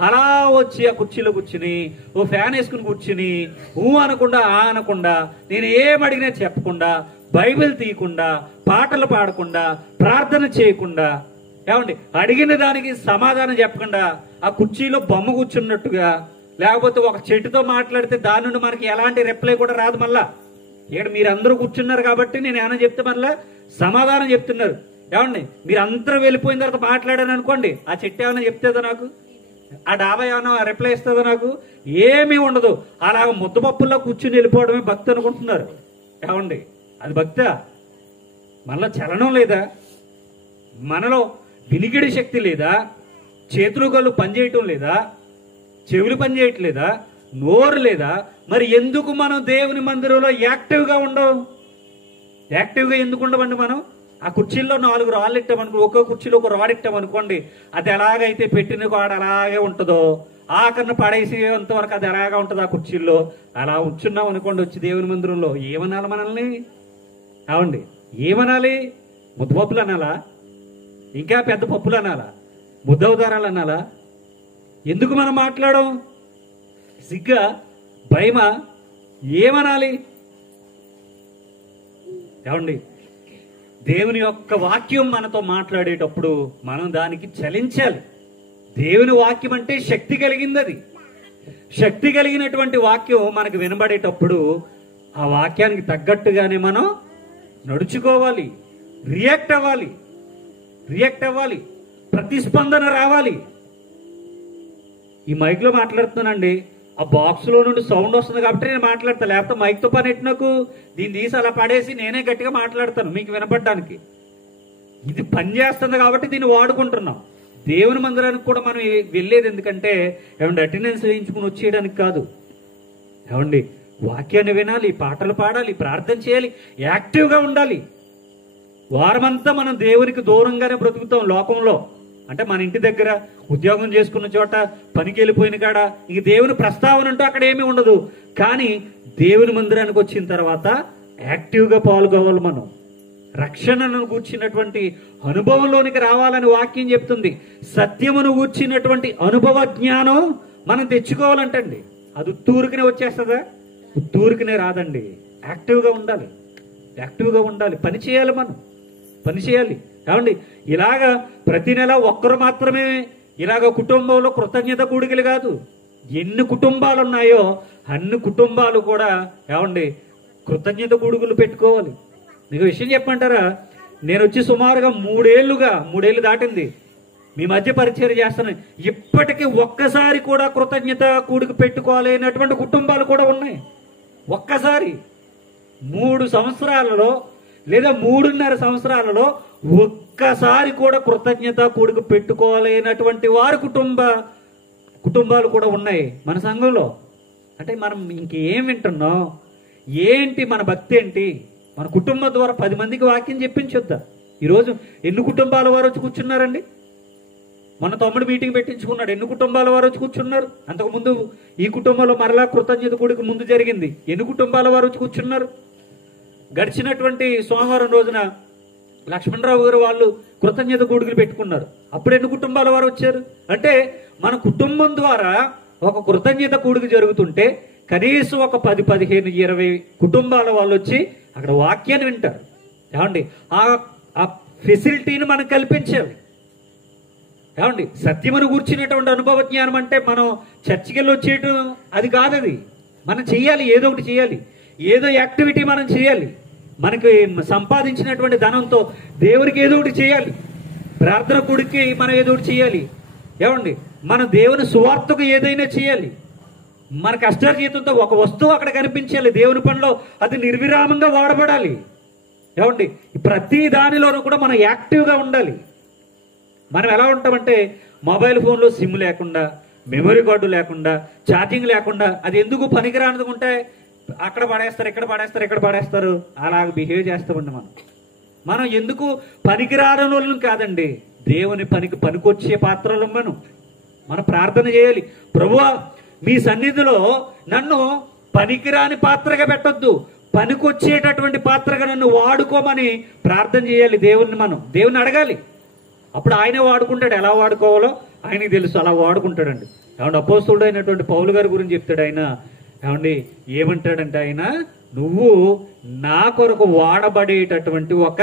అలా వచ్చి ఆ కుర్చీలో కూర్చుని ఓ ఫ్యాన్ వేసుకుని కూర్చుని అనకుండా అనకుండా, నేను ఏం అడిగినా చెప్పకుండా, బైబిల్ తీయకుండా, పాటలు పాడకుండా, ప్రార్థన చేయకుండా, ఏమండి అడిగిన దానికి సమాధానం చెప్పకుండా ఆ కుర్చీలో బొమ్మ కూర్చున్నట్టుగా, లేకపోతే ఒక చెట్టుతో మాట్లాడితే దాని నుండి మనకి ఎలాంటి రిప్లై కూడా రాదు. మళ్ళా ఇక్కడ మీరు అందరూ కూర్చున్నారు కాబట్టి నేను ఏమైనా చెప్తే మళ్ళా సమాధానం చెప్తున్నారు. ఏమండి, మీరు అందరూ వెళ్ళిపోయిన తర్వాత మాట్లాడాను అనుకోండి, ఆ చెట్టు ఏమైనా చెప్తుందా నాకు? ఆ డాబా ఏమైనా రిప్లై ఇస్తుందా నాకు? ఏమీ ఉండదు. అలాగ ముద్దపప్పుల్లో కూర్చుని వెళ్ళిపోవడమే భక్తి అనుకుంటున్నారు. ఏమండి, అది భక్తా? మనలో చలనం లేదా? మనలో వినికిడి శక్తి లేదా? చేతులు కళ్ళు పనిచేయటం లేదా? చెవులు పనిచేయట్లేదా? నోరు లేదా? మరి ఎందుకు మనం దేవుని మందిరంలో యాక్టివ్గా ఉండవు? యాక్టివ్గా ఎందుకు ఉండమండి? మనం ఆ కుర్చీల్లో 4 రాళ్ళు ఇట్టామనుకో, ఒక్కో కుర్చీలో ఒక రాడు ఇట్టామనుకోండి, అది ఎలాగైతే పెట్టిన కాడ అలాగే ఉంటుందో, ఆఖరిని పడేసేంత వరకు అది ఎలాగా ఉంటుంది ఆ కుర్చీల్లో. అలా ఉంచున్నాం అనుకోండి వచ్చి దేవుని మందిరంలో, ఏమనాలి మనల్ని? అవండి, ఏమనాలి? ముద్దపప్పులు అనాలా? ఇంకా పెద్ద పప్పులు అనాలా? ముద్దవతారాలు అనాలా? ఎందుకు మనం మాట్లాడం? సిగ్గా? భయమా? ఏమనాలి? ఏమండి, దేవుని యొక్క వాక్యం మనతో మాట్లాడేటప్పుడు మనం దానికి చలించాలి. దేవుని వాక్యం అంటే శక్తి కలిగింది. అది శక్తి కలిగినటువంటి వాక్యం మనకు వినబడేటప్పుడు ఆ వాక్యానికి తగ్గట్టుగానే మనం నడుచుకోవాలి, రియాక్ట్ అవ్వాలి, ప్రతిస్పందన రావాలి. ఈ మైక్లో మాట్లాడుతున్నానండి, ఆ బాక్స్లో నుండి సౌండ్ వస్తుంది కాబట్టి నేను మాట్లాడతాను, లేకపోతే మైక్తో పని ఎట్టి నాకు దీన్ని తీసి అలా పడేసి నేనే గట్టిగా మాట్లాడతాను మీకు వినపడడానికి. ఇది పని చేస్తుంది కాబట్టి దీన్ని వాడుకుంటున్నాం. దేవుని మందిరానికి కూడా మనం వెళ్ళేది ఎందుకంటే ఏమండి, అటెండెన్స్ వేయించుకుని వచ్చేయడానికి కాదు. ఏమండి, వాక్యాన్ని వినాలి, పాటలు పాడాలి, ప్రార్థన చేయాలి, యాక్టివ్గా ఉండాలి. వారమంతా మనం దేవునికి దూరంగానే బ్రతుకుతాం లోకంలో. అంటే మన ఇంటి దగ్గర ఉద్యోగం చేసుకున్న చోట, పనికి వెళ్ళిపోయిన కాడ ఇంక దేవుని ప్రస్తావన అంటూ అక్కడ ఏమీ ఉండదు. కానీ దేవుని మందిరానికి వచ్చిన తర్వాత యాక్టివ్గా పాల్గొవాలి. మనం రక్షణను గూర్చినటువంటి అనుభవంలోనికి రావాలని వాక్యం చెప్తుంది. సత్యమును గూర్చినటువంటి అనుభవ జ్ఞానం మనం తెచ్చుకోవాలంటండి. అది ఉత్తూరుకునే వచ్చేస్తుందా? ఉత్తూరుకునే రాదండి. యాక్టివ్గా ఉండాలి, పని చేయాలి, మనం పని చేయాలి. ఏమండి, ఇలాగా ప్రతి నెల ఒక్కరు మాత్రమే ఇలాగ కుటుంబంలో కృతజ్ఞత కూడికలు కాదు, ఎన్ని కుటుంబాలు ఉన్నాయో అన్ని కుటుంబాలు కూడా ఏమండి కృతజ్ఞత కూడుకులు పెట్టుకోవాలి. మీకు విషయం చెప్పమంటారా, నేను వచ్చి సుమారుగా 3 ఏళ్ళు దాటింది మీ మధ్య పరిచయం చేస్తాను. ఇప్పటికీ ఒక్కసారి కూడా కృతజ్ఞత కూడిక పెట్టుకోలేనటువంటి కుటుంబాలు కూడా ఉన్నాయి. ఒక్కసారి 3 సంవత్సరాలలో లేదా 3.5 సంవత్సరాలలో ఒక్కసారి కూడా కృతజ్ఞత కూడిక పెట్టుకోలేనటువంటి వారి కుటుంబాలు కూడా ఉన్నాయి మన సంఘంలో. అంటే మనం ఇంకేం వింటున్నాం? ఏంటి మన భక్తి? ఏంటి మన కుటుంబం ద్వారా 10 మందికి వాక్యం చెప్పించొద్దా? ఈరోజు ఎన్ని కుటుంబాల వారు వచ్చి కూర్చున్నారండి? మన తమ్ముడు మీటింగ్ పెట్టించుకున్నాడు, ఎన్ని కుటుంబాల వారు వచ్చి కూర్చున్నారు? అంతకుముందు ఈ కుటుంబంలో మరలా కృతజ్ఞత కూడిక ముందు జరిగింది, ఎన్ని కుటుంబాల వారు వచ్చి కూర్చున్నారు? గడిచినటువంటి సోమవారం రోజున లక్ష్మణరావు గారు వాళ్ళు కృతజ్ఞత కూడికలు పెట్టుకున్నారు, అప్పుడు ఎన్ని కుటుంబాల వారు వచ్చారు? అంటే మన కుటుంబం ద్వారా ఒక కృతజ్ఞత కూడిక జరుగుతుంటే కనీసం ఒక 10, 15, 20 కుటుంబాల వాళ్ళు వచ్చి అక్కడ వాక్యాన్ని వింటారు. ఏమండి, ఆ ఫెసిలిటీని మనం కల్పించాలి. ఏమండి, సత్యమును కూర్చునేటువంటి అనుభవ జ్ఞానం అంటే మనం చర్చికి వెళ్ళి వచ్చేయటం అది కాదు. అది మనం చెయ్యాలి, ఏదో ఒకటి చేయాలి, ఏదో యాక్టివిటీ మనం చేయాలి. మనకి సంపాదించినటువంటి ధనంతో దేవునికి ఏదో ఒకటి చేయాలి, ప్రార్థన కూడికి మనం ఏదో ఒకటి చేయాలి. ఏమండి, మన దేవుని సువార్తకు ఏదైనా చేయాలి. మన కష్టార్జితంతో ఒక వస్తువు అక్కడ కనిపించాలి దేవుని పనిలో, అది నిర్విరామంగా వాడబడాలి. ఏమండి, ప్రతి దానిలోనూ కూడా మనం యాక్టివ్గా ఉండాలి. మనం ఎలా ఉంటామంటే మొబైల్ ఫోన్లో సిమ్ లేకుండా, మెమరీ కార్డు లేకుండా, ఛార్జింగ్ లేకుండా, అది ఎందుకు పనికిరానుకుంటే అక్కడ పడేస్తారు, ఇక్కడ పడేస్తారు, అలాగ బిహేవ్ చేస్తామండి. మనం ఎందుకు పనికిరాని వాళ్ళం కాదండి, దేవుని పనికి పనికొచ్చే పాత్రలు మనం ప్రార్థన చేయాలి. ప్రభువా, మీ సన్నిధిలో నన్ను పనికిరాని పాత్రగా పెట్టొద్దు, పనికొచ్చేటటువంటి పాత్రగా నన్ను వాడుకోమని ప్రార్థన చేయాలి. దేవుని అడగాలి. అప్పుడు ఆయనే వాడుకుంటాడు. ఎలా వాడుకోవాలో ఆయనకి తెలుసు, అలా వాడుకుంటాడండి. ఏమంటే అపోస్తలుడు అయినటువంటి పౌలు గారి గురించి చెప్తాడు ఆయన. ఏమండి, ఏమంటాడంటే ఆయన, నువ్వు నా కొరకు వాడబడేటటువంటి ఒక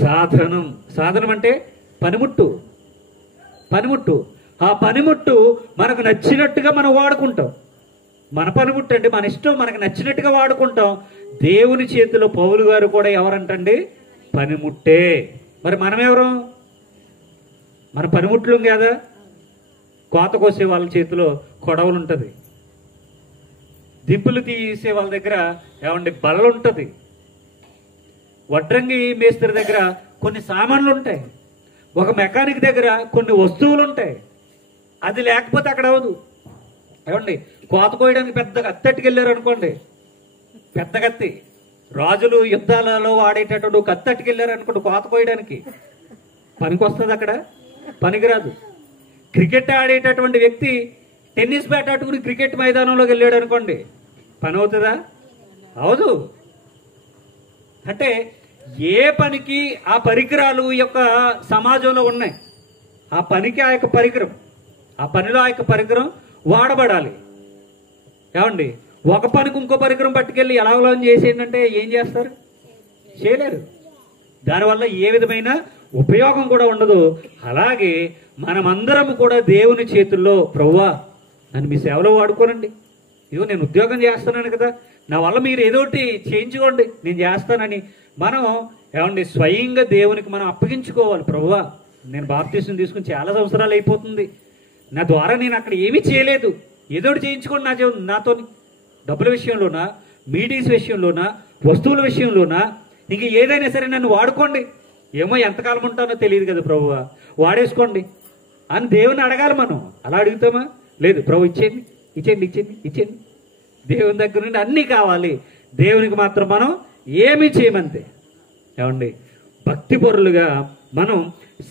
సాధనం అంటే పనిముట్టు. ఆ పనిముట్టు మనకు నచ్చినట్టుగా మనం వాడుకుంటాం. మన పనిముట్టు అంటే మన ఇష్టం, మనకు నచ్చినట్టుగా వాడుకుంటాం. దేవుని చేతిలో పౌలు గారు కూడా ఎవరంటండి? పనిముట్టే. మరి మనం ఎవరు? మన పనిముట్లు కదా. కోత కోసే వాళ్ళ చేతిలో కొడవలు ఉంటుంది, దింపులు తీసే వాళ్ళ దగ్గర ఏమండి బల్ల ఉంటుంది, వడ్రంగి మేస్త్రి దగ్గర కొన్ని సామాన్లు ఉంటాయి, ఒక మెకానిక్ దగ్గర కొన్ని వస్తువులు ఉంటాయి. అది లేకపోతే అక్కడ అవ్వదు. ఏమండి, కోత కోయడానికి పెద్ద కత్తి అట్టుకెళ్ళారు అనుకోండి, పెద్ద కత్తి, రాజులు యుద్ధాలలో వాడేటటువంటి కత్తి అట్టుకెళ్ళారు అనుకోండి కోత కోయడానికి, పనికి వస్తుంది అక్కడ? పనికిరాదు. క్రికెట్ ఆడేటటువంటి వ్యక్తి టెన్నిస్ బ్యాట్ ఆడుకుని క్రికెట్ మైదానంలోకి వెళ్ళాడు అనుకోండి, పని అవుతుందా? అవదు. అంటే ఏ పనికి ఆ పరికరాలు యొక్క సమాజంలో ఉన్నాయి, ఆ పనికి ఆ యొక్క పరికరం, ఆ పనిలో ఆ యొక్క పరికరం వాడబడాలి. ఏమండి, ఒక పనికి ఇంకో పరికరం పట్టుకెళ్ళి ఎలాగో చేసేయండి ఏం చేస్తారు? చేయలేరు. దానివల్ల ఏ విధమైన ఉపయోగం కూడా ఉండదు. అలాగే మనమందరం కూడా దేవుని చేతుల్లో, ప్రభువా నన్ను మీ సేవలో వాడుకోనండి, ఇదిగో నేను ఉద్యోగం చేస్తున్నాను కదా, నా వల్ల మీరు ఏదోటి చేయించుకోండి, నేను చేస్తానని మనం ఏమండి స్వయంగా దేవునికి మనం అప్పగించుకోవాలి. ప్రభువా నేను బాప్తీసం తీసుకుని చాలా సంవత్సరాలు అయిపోతుంది, నా ద్వారా నేను అక్కడ ఏమీ చేయలేదు, ఏదోటి చేయించుకోండి నాతో. డబ్బుల విషయంలోనా, మీటింగ్స్ విషయంలోనా, వస్తువుల విషయంలోనా, ఇంక ఏదైనా సరే నన్ను వాడుకోండి. ఏమో ఎంతకాలం ఉంటానో తెలియదు కదా ప్రభువా, వాడేసుకోండి అని దేవుని అడగాలి మనం. అలా అడుగుతామా? లేదు. ప్రభు ఇచ్చేయండి ఇచ్చేయండి ఇచ్చేయండి ఇచ్చేయండి. దేవుని దగ్గర నుండి అన్నీ కావాలి, దేవునికి మాత్రం మనం ఏమీ చేయమంతే. ఏమండి, భక్తిపరులుగా మనం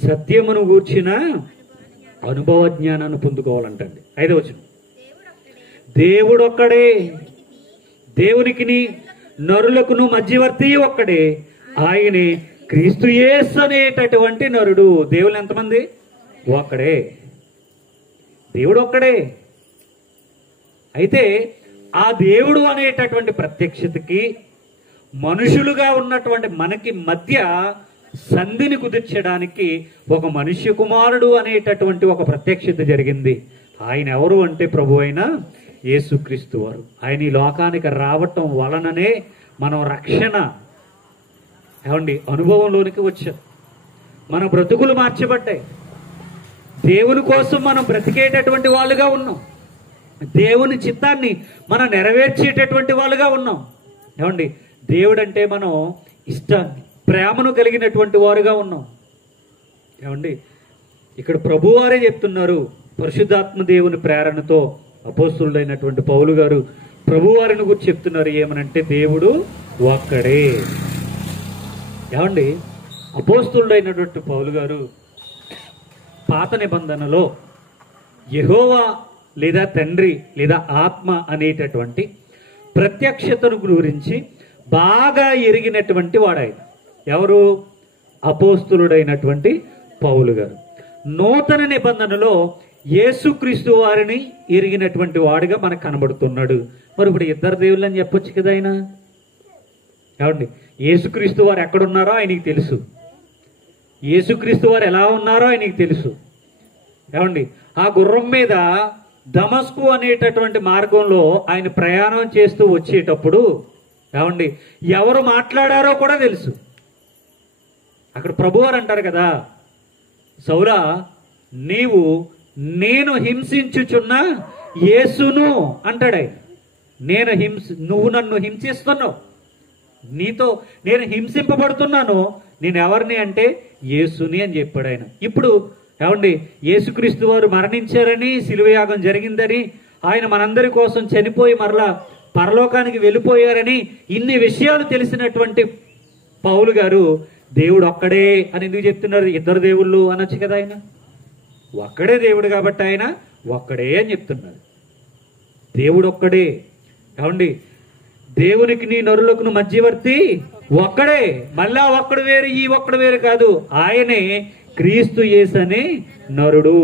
సత్యమును గూర్చిన అనుభవ జ్ఞానాన్ని పొందుకోవాలంటండి. 5వ వచనం, దేవుడు ఒక్కడే, దేవునికిని నరులకును మధ్యవర్తి ఒక్కడే, ఆయనే క్రీస్తు యేసు అనేటటువంటి నరుడు. దేవుళ్ళు ఎంతమంది? ఒక్కడే, దేవుడు ఒక్కడే. అయితే ఆ దేవుడు అనేటటువంటి ప్రత్యక్షతకి మనుషులుగా ఉన్నటువంటి మనకి మధ్య సంధిని కుదిర్చడానికి ఒక మనుష్య కుమారుడు అనేటటువంటి ఒక ప్రత్యక్షత జరిగింది. ఆయన ఎవరు అంటే ప్రభు అయిన యేసుక్రీస్తు వారు. ఆయన ఈ లోకానికి రావటం వలననే మనం రక్షణ ఏమండి అనుభవంలోనికి వచ్చాం. మన బ్రతుకులు మార్చబడ్డాయి. దేవుని కోసం మనం బ్రతికేటటువంటి వాళ్ళుగా ఉన్నాం. దేవుని చిత్తాన్ని మనం నెరవేర్చేటటువంటి వాళ్ళుగా ఉన్నాం. ఏమండి, దేవుడంటే మనం ఇష్టాన్ని, ప్రేమను కలిగినటువంటి వారుగా ఉన్నాం. ఏమండి, ఇక్కడ ప్రభువారే చెప్తున్నారు, పరిశుద్ధాత్మ దేవుని ప్రేరణతో అపోస్తులుడైనటువంటి పౌలు గారు ప్రభువారిని గురించి చెప్తున్నారు. ఏమనంటే దేవుడు ఒక్కడే. ఏమండి, అపోస్తులుడైనటువంటి పౌలు గారు పాత నిబంధనలో యెహోవా లేదా తండ్రి లేదా ఆత్మ అనేటటువంటి ప్రత్యక్షతను గురించి బాగా ఎరిగినటువంటి వాడాయన. ఎవరు? అపోస్తులుడైనటువంటి పౌలు గారు. నూతన నిబంధనలో యేసుక్రీస్తు వారిని ఎరిగినటువంటి వాడుగా మనకు కనబడుతున్నాడు. మరి ఇప్పుడు ఇద్దరు దేవుళ్ళు అని చెప్పొచ్చు కదా ఆయన. ఏమండి, యేసుక్రీస్తు వారు ఎక్కడున్నారో ఆయనకి తెలుసు, యేసుక్రీస్తు వారు ఎలా ఉన్నారో ఆయనకి తెలుసు. ఏమండి, ఆ గుర్రం మీద దమస్కు అనేటటువంటి మార్గంలో ఆయన ప్రయాణం చేస్తూ వచ్చేటప్పుడు ఏమండి ఎవరు మాట్లాడారో కూడా తెలుసు. అక్కడ ప్రభువారు అంటారు కదా, సౌలా నీవు నేను హింసించుచున్న యేసును అంటాడు ఆయన. నువ్వు నన్ను హింసిస్తున్నావు, నీతో నేను హింసింపబడుతున్నాను, నేను ఎవరిని అంటే యేసుని అని చెప్పాడు ఆయన. ఇప్పుడు ఏమండి, యేసుక్రీస్తు వారు మరణించారని, శిలువ యాగం జరిగిందని, ఆయన మనందరి కోసం చనిపోయి మరలా పరలోకానికి వెళ్ళిపోయారని ఇన్ని విషయాలు తెలిసినటువంటి పౌలు గారు దేవుడు ఒక్కడే అని ఎందుకు చెప్తున్నారు? ఇద్దరు దేవుళ్ళు అనొచ్చు కదా. ఆయన ఒక్కడే దేవుడు కాబట్టి ఆయన ఒక్కడే అని చెప్తున్నారు. దేవుడు ఒక్కడే. ఏమండి, దేవునికి నీ నరులకును మధ్యవర్తి ఒక్కడే. మళ్ళా ఒక్కడు వేరు, ఈ ఒక్కడు వేరు కాదు. ఆయనే క్రీస్తు యేసు అనే నరుడు.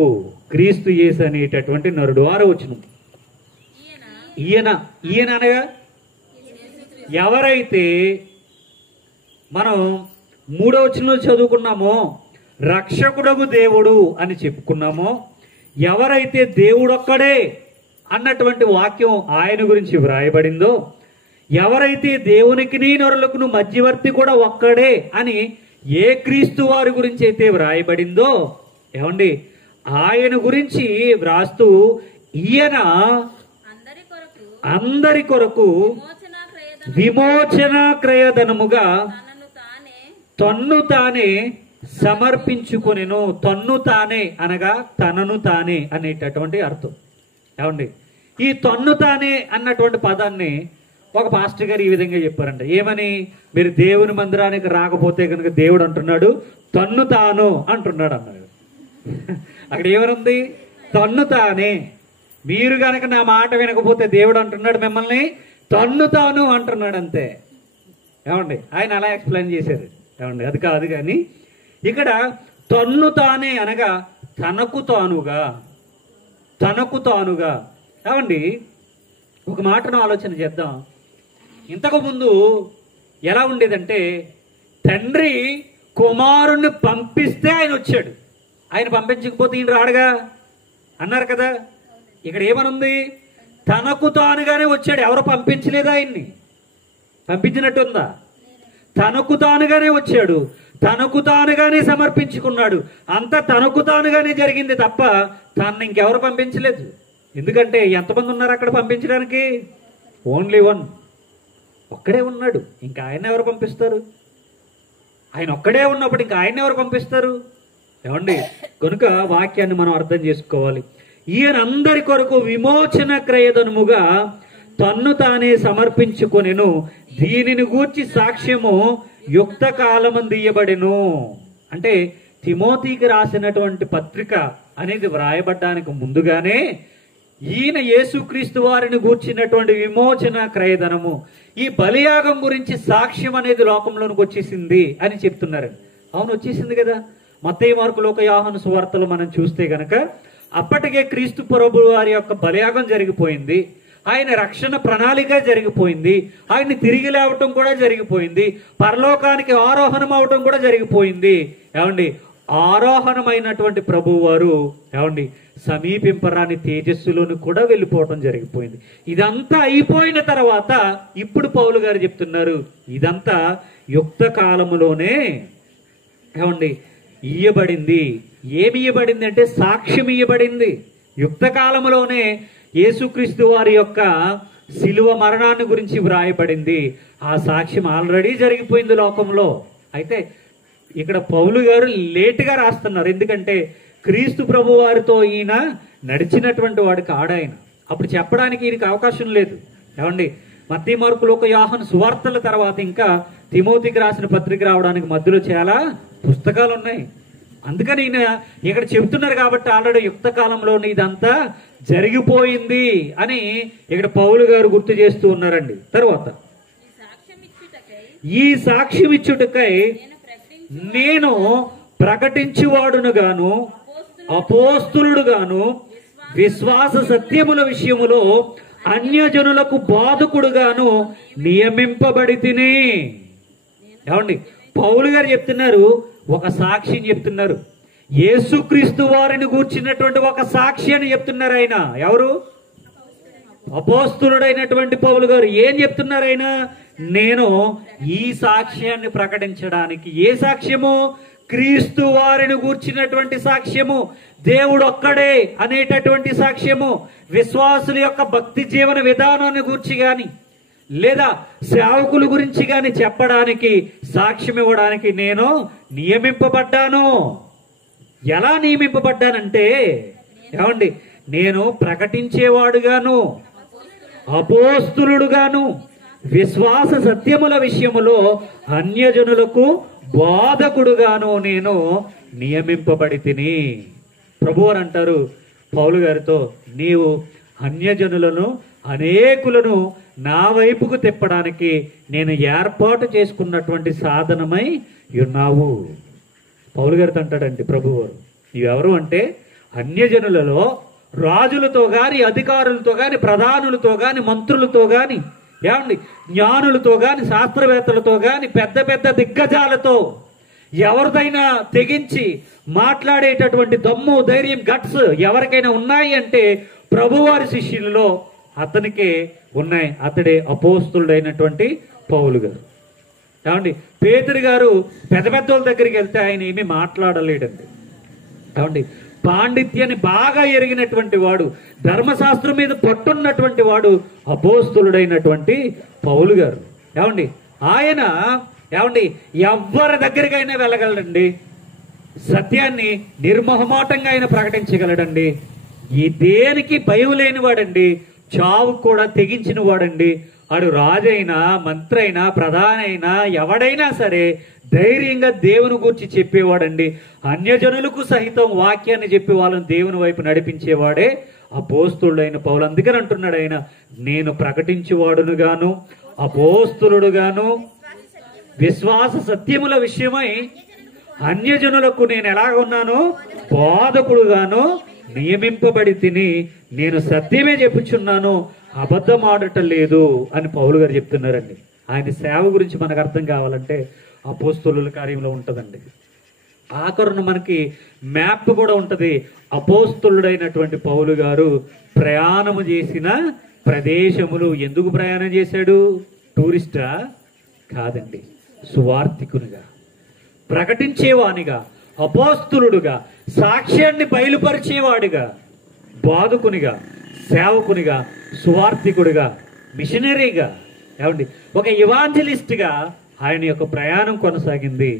క్రీస్తు యేసు అనేటటువంటి నరుడు. 6వ వచనం, ఈయన అనగా ఎవరైతే మనం 3వ వచనంలో చదువుకున్నామో రక్షకుడగు దేవుడు అని చెప్పుకున్నామో, ఎవరైతే దేవుడొక్కడే అన్నటువంటి వాక్యం ఆయన గురించి వ్రాయబడిందో, ఎవరైతే దేవునికి నీ నరులకును మధ్యవర్తి కూడా ఒక్కడే అని ఏ క్రీస్తు వారి గురించి అయితే వ్రాయబడిందో, ఏమండి ఆయన గురించి వ్రాస్తూ ఈయన అందరి కొరకు విమోచన క్రయధనముగా తన్ను తానే సమర్పించుకొనెను. తన్ను తానే అనగా తనను తానే అనేటటువంటి అర్థం. ఏమండి, ఈ తన్నుతానే అన్నటువంటి పదాన్ని ఒక పాస్టర్ గారు ఈ విధంగా చెప్పారంట. ఏమని? మీరు దేవుని మందిరానికి రాకపోతే కనుక దేవుడు అంటున్నాడు తన్నుతాను అంటున్నాడు అన్నాడు. అక్కడ ఏమనుంది? తన్నుతానే. మీరు కనుక నా మాట వినకపోతే దేవుడు అంటున్నాడు మిమ్మల్ని తన్నుతాను అంటున్నాడు అంతే. ఏమండి? ఆయన అలా ఎక్స్ప్లెయిన్ చేశారు. ఏమండి? అది కాదు కానీ ఇక్కడ తన్నుతానే అనగా తనకు తానుగా, తనకు తానుగా. ఏమండి? ఒక మాటను ఆలోచన చేద్దాం. ఇంతకు ముందు ఎలా ఉండేదంటే తండ్రి కుమారుణ్ణి పంపిస్తే ఆయన వచ్చాడు, ఆయన పంపించకపోతే ఈయన రాడుగా అన్నారు కదా. ఇక్కడ ఏమనుంది? తనకు తానుగానే వచ్చాడు. ఎవరు పంపించలేదా ఆయన్ని? పంపించినట్టుందా? తనకు తానుగానే వచ్చాడు, తనకు తానుగానే సమర్పించుకున్నాడు. అంతా తనకు తానుగానే జరిగింది తప్ప తనని ఇంకెవరు పంపించలేదు. ఎందుకంటే ఎంతమంది ఉన్నారు అక్కడ పంపించడానికి? ఓన్లీ వన్, ఒక్కడే ఉన్నాడు. ఇంకా ఆయన ఎవరు పంపిస్తారు? ఆయన ఒక్కడే ఉన్నప్పుడు ఇంకా ఆయన ఎవరు పంపిస్తారు? ఏమండి? కనుక వాక్యాన్ని మనం అర్థం చేసుకోవాలి. ఈయన అందరి కొరకు విమోచన క్రయధనముగా తన్ను తానే సమర్పించుకొనెను, దీనిని గూర్చి సాక్ష్యము యుక్త కాలమందు ఇయ్యబడెను. అంటే తిమోతికి రాసినటువంటి పత్రిక అనేది వ్రాయబడ్డానికి ముందుగానే ఈయన యేసుక్రీస్తు వారిని గూర్చినటువంటి విమోచన క్రయధనము, ఈ బలియాగం గురించి సాక్ష్యం అనేది లోకంలోనికి వచ్చేసింది అని చెప్తున్నారు. అవును, వచ్చేసింది కదా. మత్తయి, మార్కు, లోక, యోహాను సువార్తలు మనం చూస్తే గనక అప్పటికే క్రీస్తు ప్రభువు వారి యొక్క బలియాగం జరిగిపోయింది, ఆయన రక్షణ ప్రణాళిక జరిగిపోయింది, ఆయన్ని తిరిగి లేవటం కూడా జరిగిపోయింది, పరలోకానికి ఆరోహణం అవటం కూడా జరిగిపోయింది. ఏమండి? ఆరోహణమైనటువంటి ప్రభువు వారు ఏమండి సమీపింపరాని తేజస్సులోని కూడా వెళ్ళిపోవటం జరిగిపోయింది. ఇదంతా అయిపోయిన తర్వాత ఇప్పుడు పౌలు గారు చెప్తున్నారు ఇదంతా యుక్త కాలములోనే ఏమండి ఇయ్యబడింది. ఏమి ఇయ్యబడింది అంటే సాక్ష్యం ఇయ్యబడింది. యుక్త కాలములోనే యేసుక్రీస్తు వారి యొక్క శిలువ మరణాన్ని గురించి వ్రాయబడింది. ఆ సాక్ష్యం ఆల్రెడీ జరిగిపోయింది లోకంలో. అయితే ఇక్కడ పౌలు గారు లేటుగా రాస్తున్నారు. ఎందుకంటే క్రీస్తు ప్రభు వారితో ఈయన నడిచినటువంటి వాడికి ఆడాయన, అప్పుడు చెప్పడానికి ఈయనకి అవకాశం లేదు. ఏమండి? మత్తయి, మార్కు, లోక, యోహాను సువార్తల తర్వాత ఇంకా తిమోతికి రాసిన పత్రిక రావడానికి మధ్యలో చాలా పుస్తకాలు ఉన్నాయి. అందుకని ఈయన ఇక్కడ చెబుతున్నారు కాబట్టి ఆల్రెడీ యుక్త కాలంలోనే ఇదంతా జరిగిపోయింది అని ఇక్కడ పౌలు గారు గుర్తు చేస్తూ ఉన్నారండి. తర్వాత ఈ సాక్ష్యం ఇచ్చుటకై నేను ప్రకటించువాడును గాను అపోస్తులుడు గాను విశ్వాస సత్యముల విషయములో అన్యజనులకు బోధకుడుగాను నియమింపబడి తిని. ఏమండి? పౌలు గారు చెప్తున్నారు, ఒక సాక్షిని చెప్తున్నారు. యేసుక్రీస్తు వారిని గూర్చినటువంటి ఒక సాక్షి అని చెప్తున్నారు. ఆయన ఎవరు? అపోస్తులుడైనటువంటి పౌలు గారు. ఏం చెప్తున్నారు ఆయన? నేను ఈ సాక్ష్యాన్ని ప్రకటించడానికి. ఏ సాక్ష్యము? క్రీస్తు వారిని గూర్చినటువంటి సాక్ష్యము, దేవుడు ఒక్కడే అనేటటువంటి సాక్ష్యము, విశ్వాసుల యొక్క భక్తి జీవన విధానాన్ని గూర్చి గాని లేదా సేవకుల గురించి గాని చెప్పడానికి, సాక్ష్యం ఇవ్వడానికి నేను నియమింపబడ్డాను. ఎలా నియమింపబడ్డానంటే ఏమండి? నేను ప్రకటించేవాడుగాను అపోస్తులుడుగాను విశ్వాస సత్యముల విషయములో అన్యజనులకు బోధకుడుగాను నేను నియమింపబడి తిని. ప్రభువారు అంటారు పౌలు గారితో, నీవు అన్యజనులను అనేకులను నా వైపుకు తిప్పడానికి నేను ఏర్పాటు చేసుకున్నటువంటి సాధనమై ఉన్నావు. పౌలు గారితో అంటాడండి ప్రభువారు, నీవెవరు అంటే అన్యజనులలో రాజులతో గాని అధికారులతో గాని ప్రధానులతో గాని మంత్రులతో గాని ఏమండి జ్ఞానులతో గాని శాస్త్రవేత్తలతో గాని పెద్ద పెద్ద దిగ్గజాలతో ఎవరిదైనా తెగించి మాట్లాడేటటువంటి దమ్ము, ధైర్యం, గట్స్ ఎవరికైనా ఉన్నాయి అంటే ప్రభువారి శిష్యులలో అతనికే ఉన్నాయి. అతడే అపోస్తులుడైనటువంటి పౌలు గారు. ఏమండి? పేతురు గారు పెద్ద పెద్ద వాళ్ళ దగ్గరికి వెళ్తే ఆయన ఏమీ మాట్లాడలేడండి. ఏమండి? పాండిత్యాన్ని బాగా ఎరిగినటువంటి వాడు, ధర్మశాస్త్రం మీద పట్టున్నటువంటి వాడు అపోస్తులుడైనటువంటి పౌలు గారు. ఏమండి? ఆయన ఏమండి ఎవరి దగ్గరికైనా వెళ్ళగలడండి. సత్యాన్ని నిర్మోహమాటంగా ఆయన ప్రకటించగలడండి. ఈ దేనికి భయం లేనివాడండి. చావు కూడా తెగించిన వాడండి. ఆడు రాజైనా, మంత్రి అయినా, ప్రధాని అయినా, ఎవడైనా సరే ధైర్యంగా దేవుని గురించి చెప్పేవాడండి. అన్యజనులకు సహితం వాక్యాన్ని చెప్పి వాళ్ళని దేవుని వైపు నడిపించేవాడే అపోస్తులుడైన పౌలు. అందుకని అంటున్నాడు ఆయన, నేను ప్రకటించేవాడునుగాను, అపోస్తులుడుగాను, విశ్వాస సత్యముల విషయమై అన్యజనులకు నేను ఎలాగ ఉన్నానో బోధకుడుగాను నియమింపబడి తిని, నేను సత్యమే చెప్పుచున్నాను, అబద్ధం ఆడటం లేదు అని పౌలు గారు చెప్తున్నారండి. ఆయన సేవ గురించి మనకు అర్థం కావాలంటే అపోస్తులుల కార్యంలో ఉంటుందండి. ఆఖరును మనకి మ్యాప్ కూడా ఉంటుంది. అపోస్తులుడైనటువంటి పౌలు గారు ప్రయాణము చేసిన ప్రదేశములు. ఎందుకు ప్రయాణం చేశాడు? టూరిస్టా? కాదండి, సువార్థికునిగా, ప్రకటించేవానిగా, అపోస్తులుడుగా, సాక్ష్యాన్ని బయలుపరిచేవాడిగా, బాధకునిగా, సేవకునిగా, సువార్థికుడిగా, మిషనరీగా, ఏమండి ఒక ఇవాంజలిస్ట్గా ఆయన యొక్క ప్రయాణం కొనసాగింది.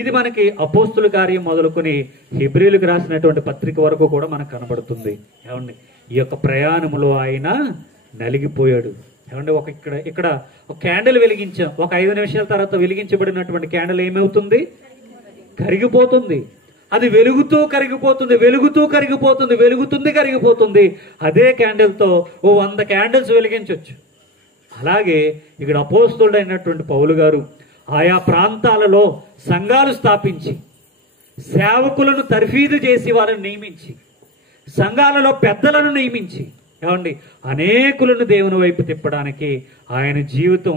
ఇది మనకి అపోస్తుల కార్యం మొదలుకొని హెబ్రీలకు రాసినటువంటి పత్రిక వరకు కూడా మనకు కనబడుతుంది. ఏమండి ఈ యొక్క ప్రయాణంలో ఆయన నలిగిపోయాడు. ఏమంటే ఇక్కడ ఒక క్యాండిల్ వెలిగించాం. ఒక 5 నిమిషాల తర్వాత వెలిగించబడినటువంటి క్యాండిల్ ఏమవుతుంది? కరిగిపోతుంది. అది వెలుగుతూ కరిగిపోతుంది, వెలుగుతూ కరిగిపోతుంది, వెలుగుతుంది కరిగిపోతుంది. అదే క్యాండిల్తో 100 క్యాండిల్స్ వెలిగించవచ్చు. అలాగే ఇక్కడ అపోస్తులుడైనటువంటి పౌలు గారు ఆయా ప్రాంతాలలో సంఘాలు స్థాపించి, సేవకులను తర్ఫీదు చేసి వారిని నియమించి, సంఘాలలో పెద్దలను నియమించి, ఏమండి అనేకులను దేవుని వైపు తిప్పడానికి ఆయన జీవితం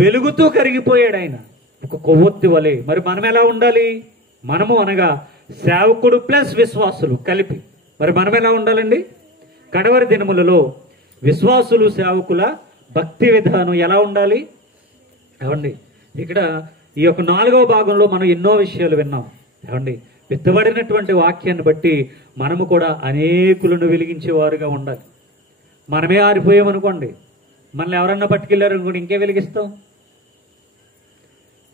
వెలుగుతూ కరిగిపోయాడు. ఆయన ఒక కొవ్వొత్తి వలె. మరి మనం ఎలా ఉండాలి? మనము అనగా సేవకుడు ప్లస్ విశ్వాసులు కలిపి. మరి మనం ఎలా ఉండాలండి? కడవరి దినములలో విశ్వాసులు సేవకుల భక్తి విధానం ఎలా ఉండాలి? ఏమండి ఇక్కడ ఈ యొక్క 4వ భాగంలో మనం ఎన్నో విషయాలు విన్నాం. ఏమండి విత్తబడినటువంటి వాక్యాన్ని బట్టి మనము కూడా అనేకులను వెలిగించేవారుగా ఉండాలి. మనమే ఆరిపోయామనుకోండి, మనల్ని ఎవరన్నా పట్టుకెళ్ళారు అనుకోండి, ఇంకే వెలిగిస్తాం?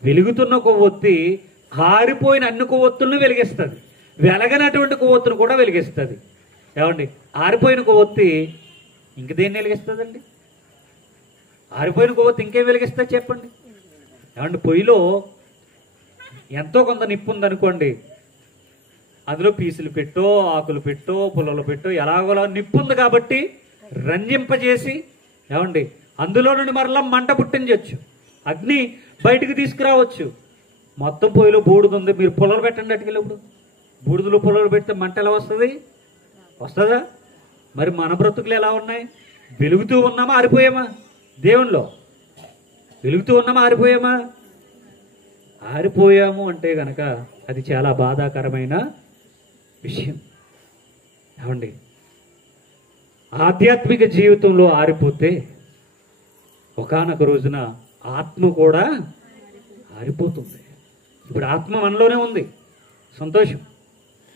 వెలుగుతున్న కొవ్వొత్తి ఆరిపోయిన అన్ని కొవ్వొత్తులను వెలిగిస్తుంది, వెలగనటువంటి కొవ్వొత్తును కూడా వెలిగిస్తుంది. ఏమండి ఆరిపోయిన కొవ్వొత్తి ఇంక దేన్ని వెలిగిస్తుందండి? ఆరిపోయిన కొవ్వొత్తి ఇంకేం వెలిగిస్తుంది చెప్పండి? ఏమండి పొయ్యిలో ఎంతో కొంత నిప్పు ఉందనుకోండి, అందులో పీసులు పెట్టో, ఆకులు పెట్టో, పుల్లలు పెట్టో, ఎలాగోలా నిప్పు ఉంది కాబట్టి రంజింపజేసి, ఏమండి అందులో నుండి మరలా మంట పుట్టించవచ్చు, అగ్ని బయటకు తీసుకురావచ్చు. మొత్తం పొయ్యిలో బూడిద ఉంది, మీరు పుల్లలు పెట్టండి అటుకెళ్ళప్పుడు. బూడిదలో పుల్లలు పెడితే మంట ఎలా వస్తుంది? వస్తుందా? మరి మన బ్రతుకులు ఎలా ఉన్నాయి? వెలుగుతూ ఉన్నామా, ఆరిపోయామా? దేవునిలో వెలుగుతూ ఉన్నామా, ఆరిపోయామా? ఆరిపోయాము అంటే గనక అది చాలా బాధాకరమైన విషయం. ఏమండి ఆధ్యాత్మిక జీవితంలో ఆరిపోతే ఒకానొక రోజున ఆత్మ కూడా ఆరిపోతుంది. ఇప్పుడు ఆత్మ మనలోనే ఉంది, సంతోషం.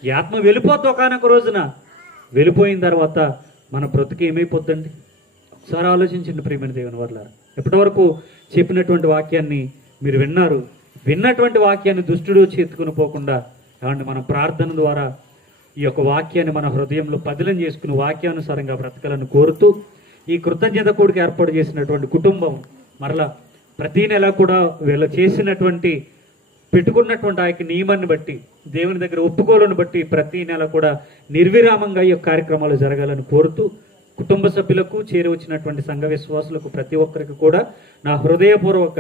ఈ ఆత్మ వెళ్ళిపోతే ఒకానొక రోజున, వెళ్ళిపోయిన తర్వాత మన బ్రతుకు ఏమైపోద్దండి? ఒకసారి ఆలోచించండి ప్రియమైన దేవుని వర్లారా. ఎప్పటి వరకు చెప్పినటువంటి వాక్యాన్ని మీరు విన్నారు. విన్నటువంటి వాక్యాన్ని దుష్టుడు చేతుకుని పోకుండా, ఏమంటే మన ప్రార్థన ద్వారా ఈ యొక్క వాక్యాన్ని మన హృదయంలో పదిలం చేసుకుని వాక్యానుసారంగా బ్రతకాలని కోరుతూ, ఈ కృతజ్ఞత కూడికి ఏర్పాటు చేసినటువంటి కుటుంబం మరలా ప్రతి నెల కూడా వీళ్ళు చేసినటువంటి పెట్టుకున్నటువంటి ఆ యొక్క నియమాన్ని బట్టి, దేవుని దగ్గర ఒప్పుకోలను బట్టి ప్రతి నెల కూడా నిర్విరామంగా ఈ యొక్క కార్యక్రమాలు జరగాలని కోరుతూ, కుటుంబ సభ్యులకు చేరి వచ్చినటువంటి సంఘ విశ్వాసులకు ప్రతి ఒక్కరికి కూడా నా హృదయపూర్వక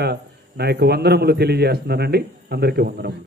నా యొక్క వందనములు తెలియజేస్తున్నానండి. అందరికీ వందనములు.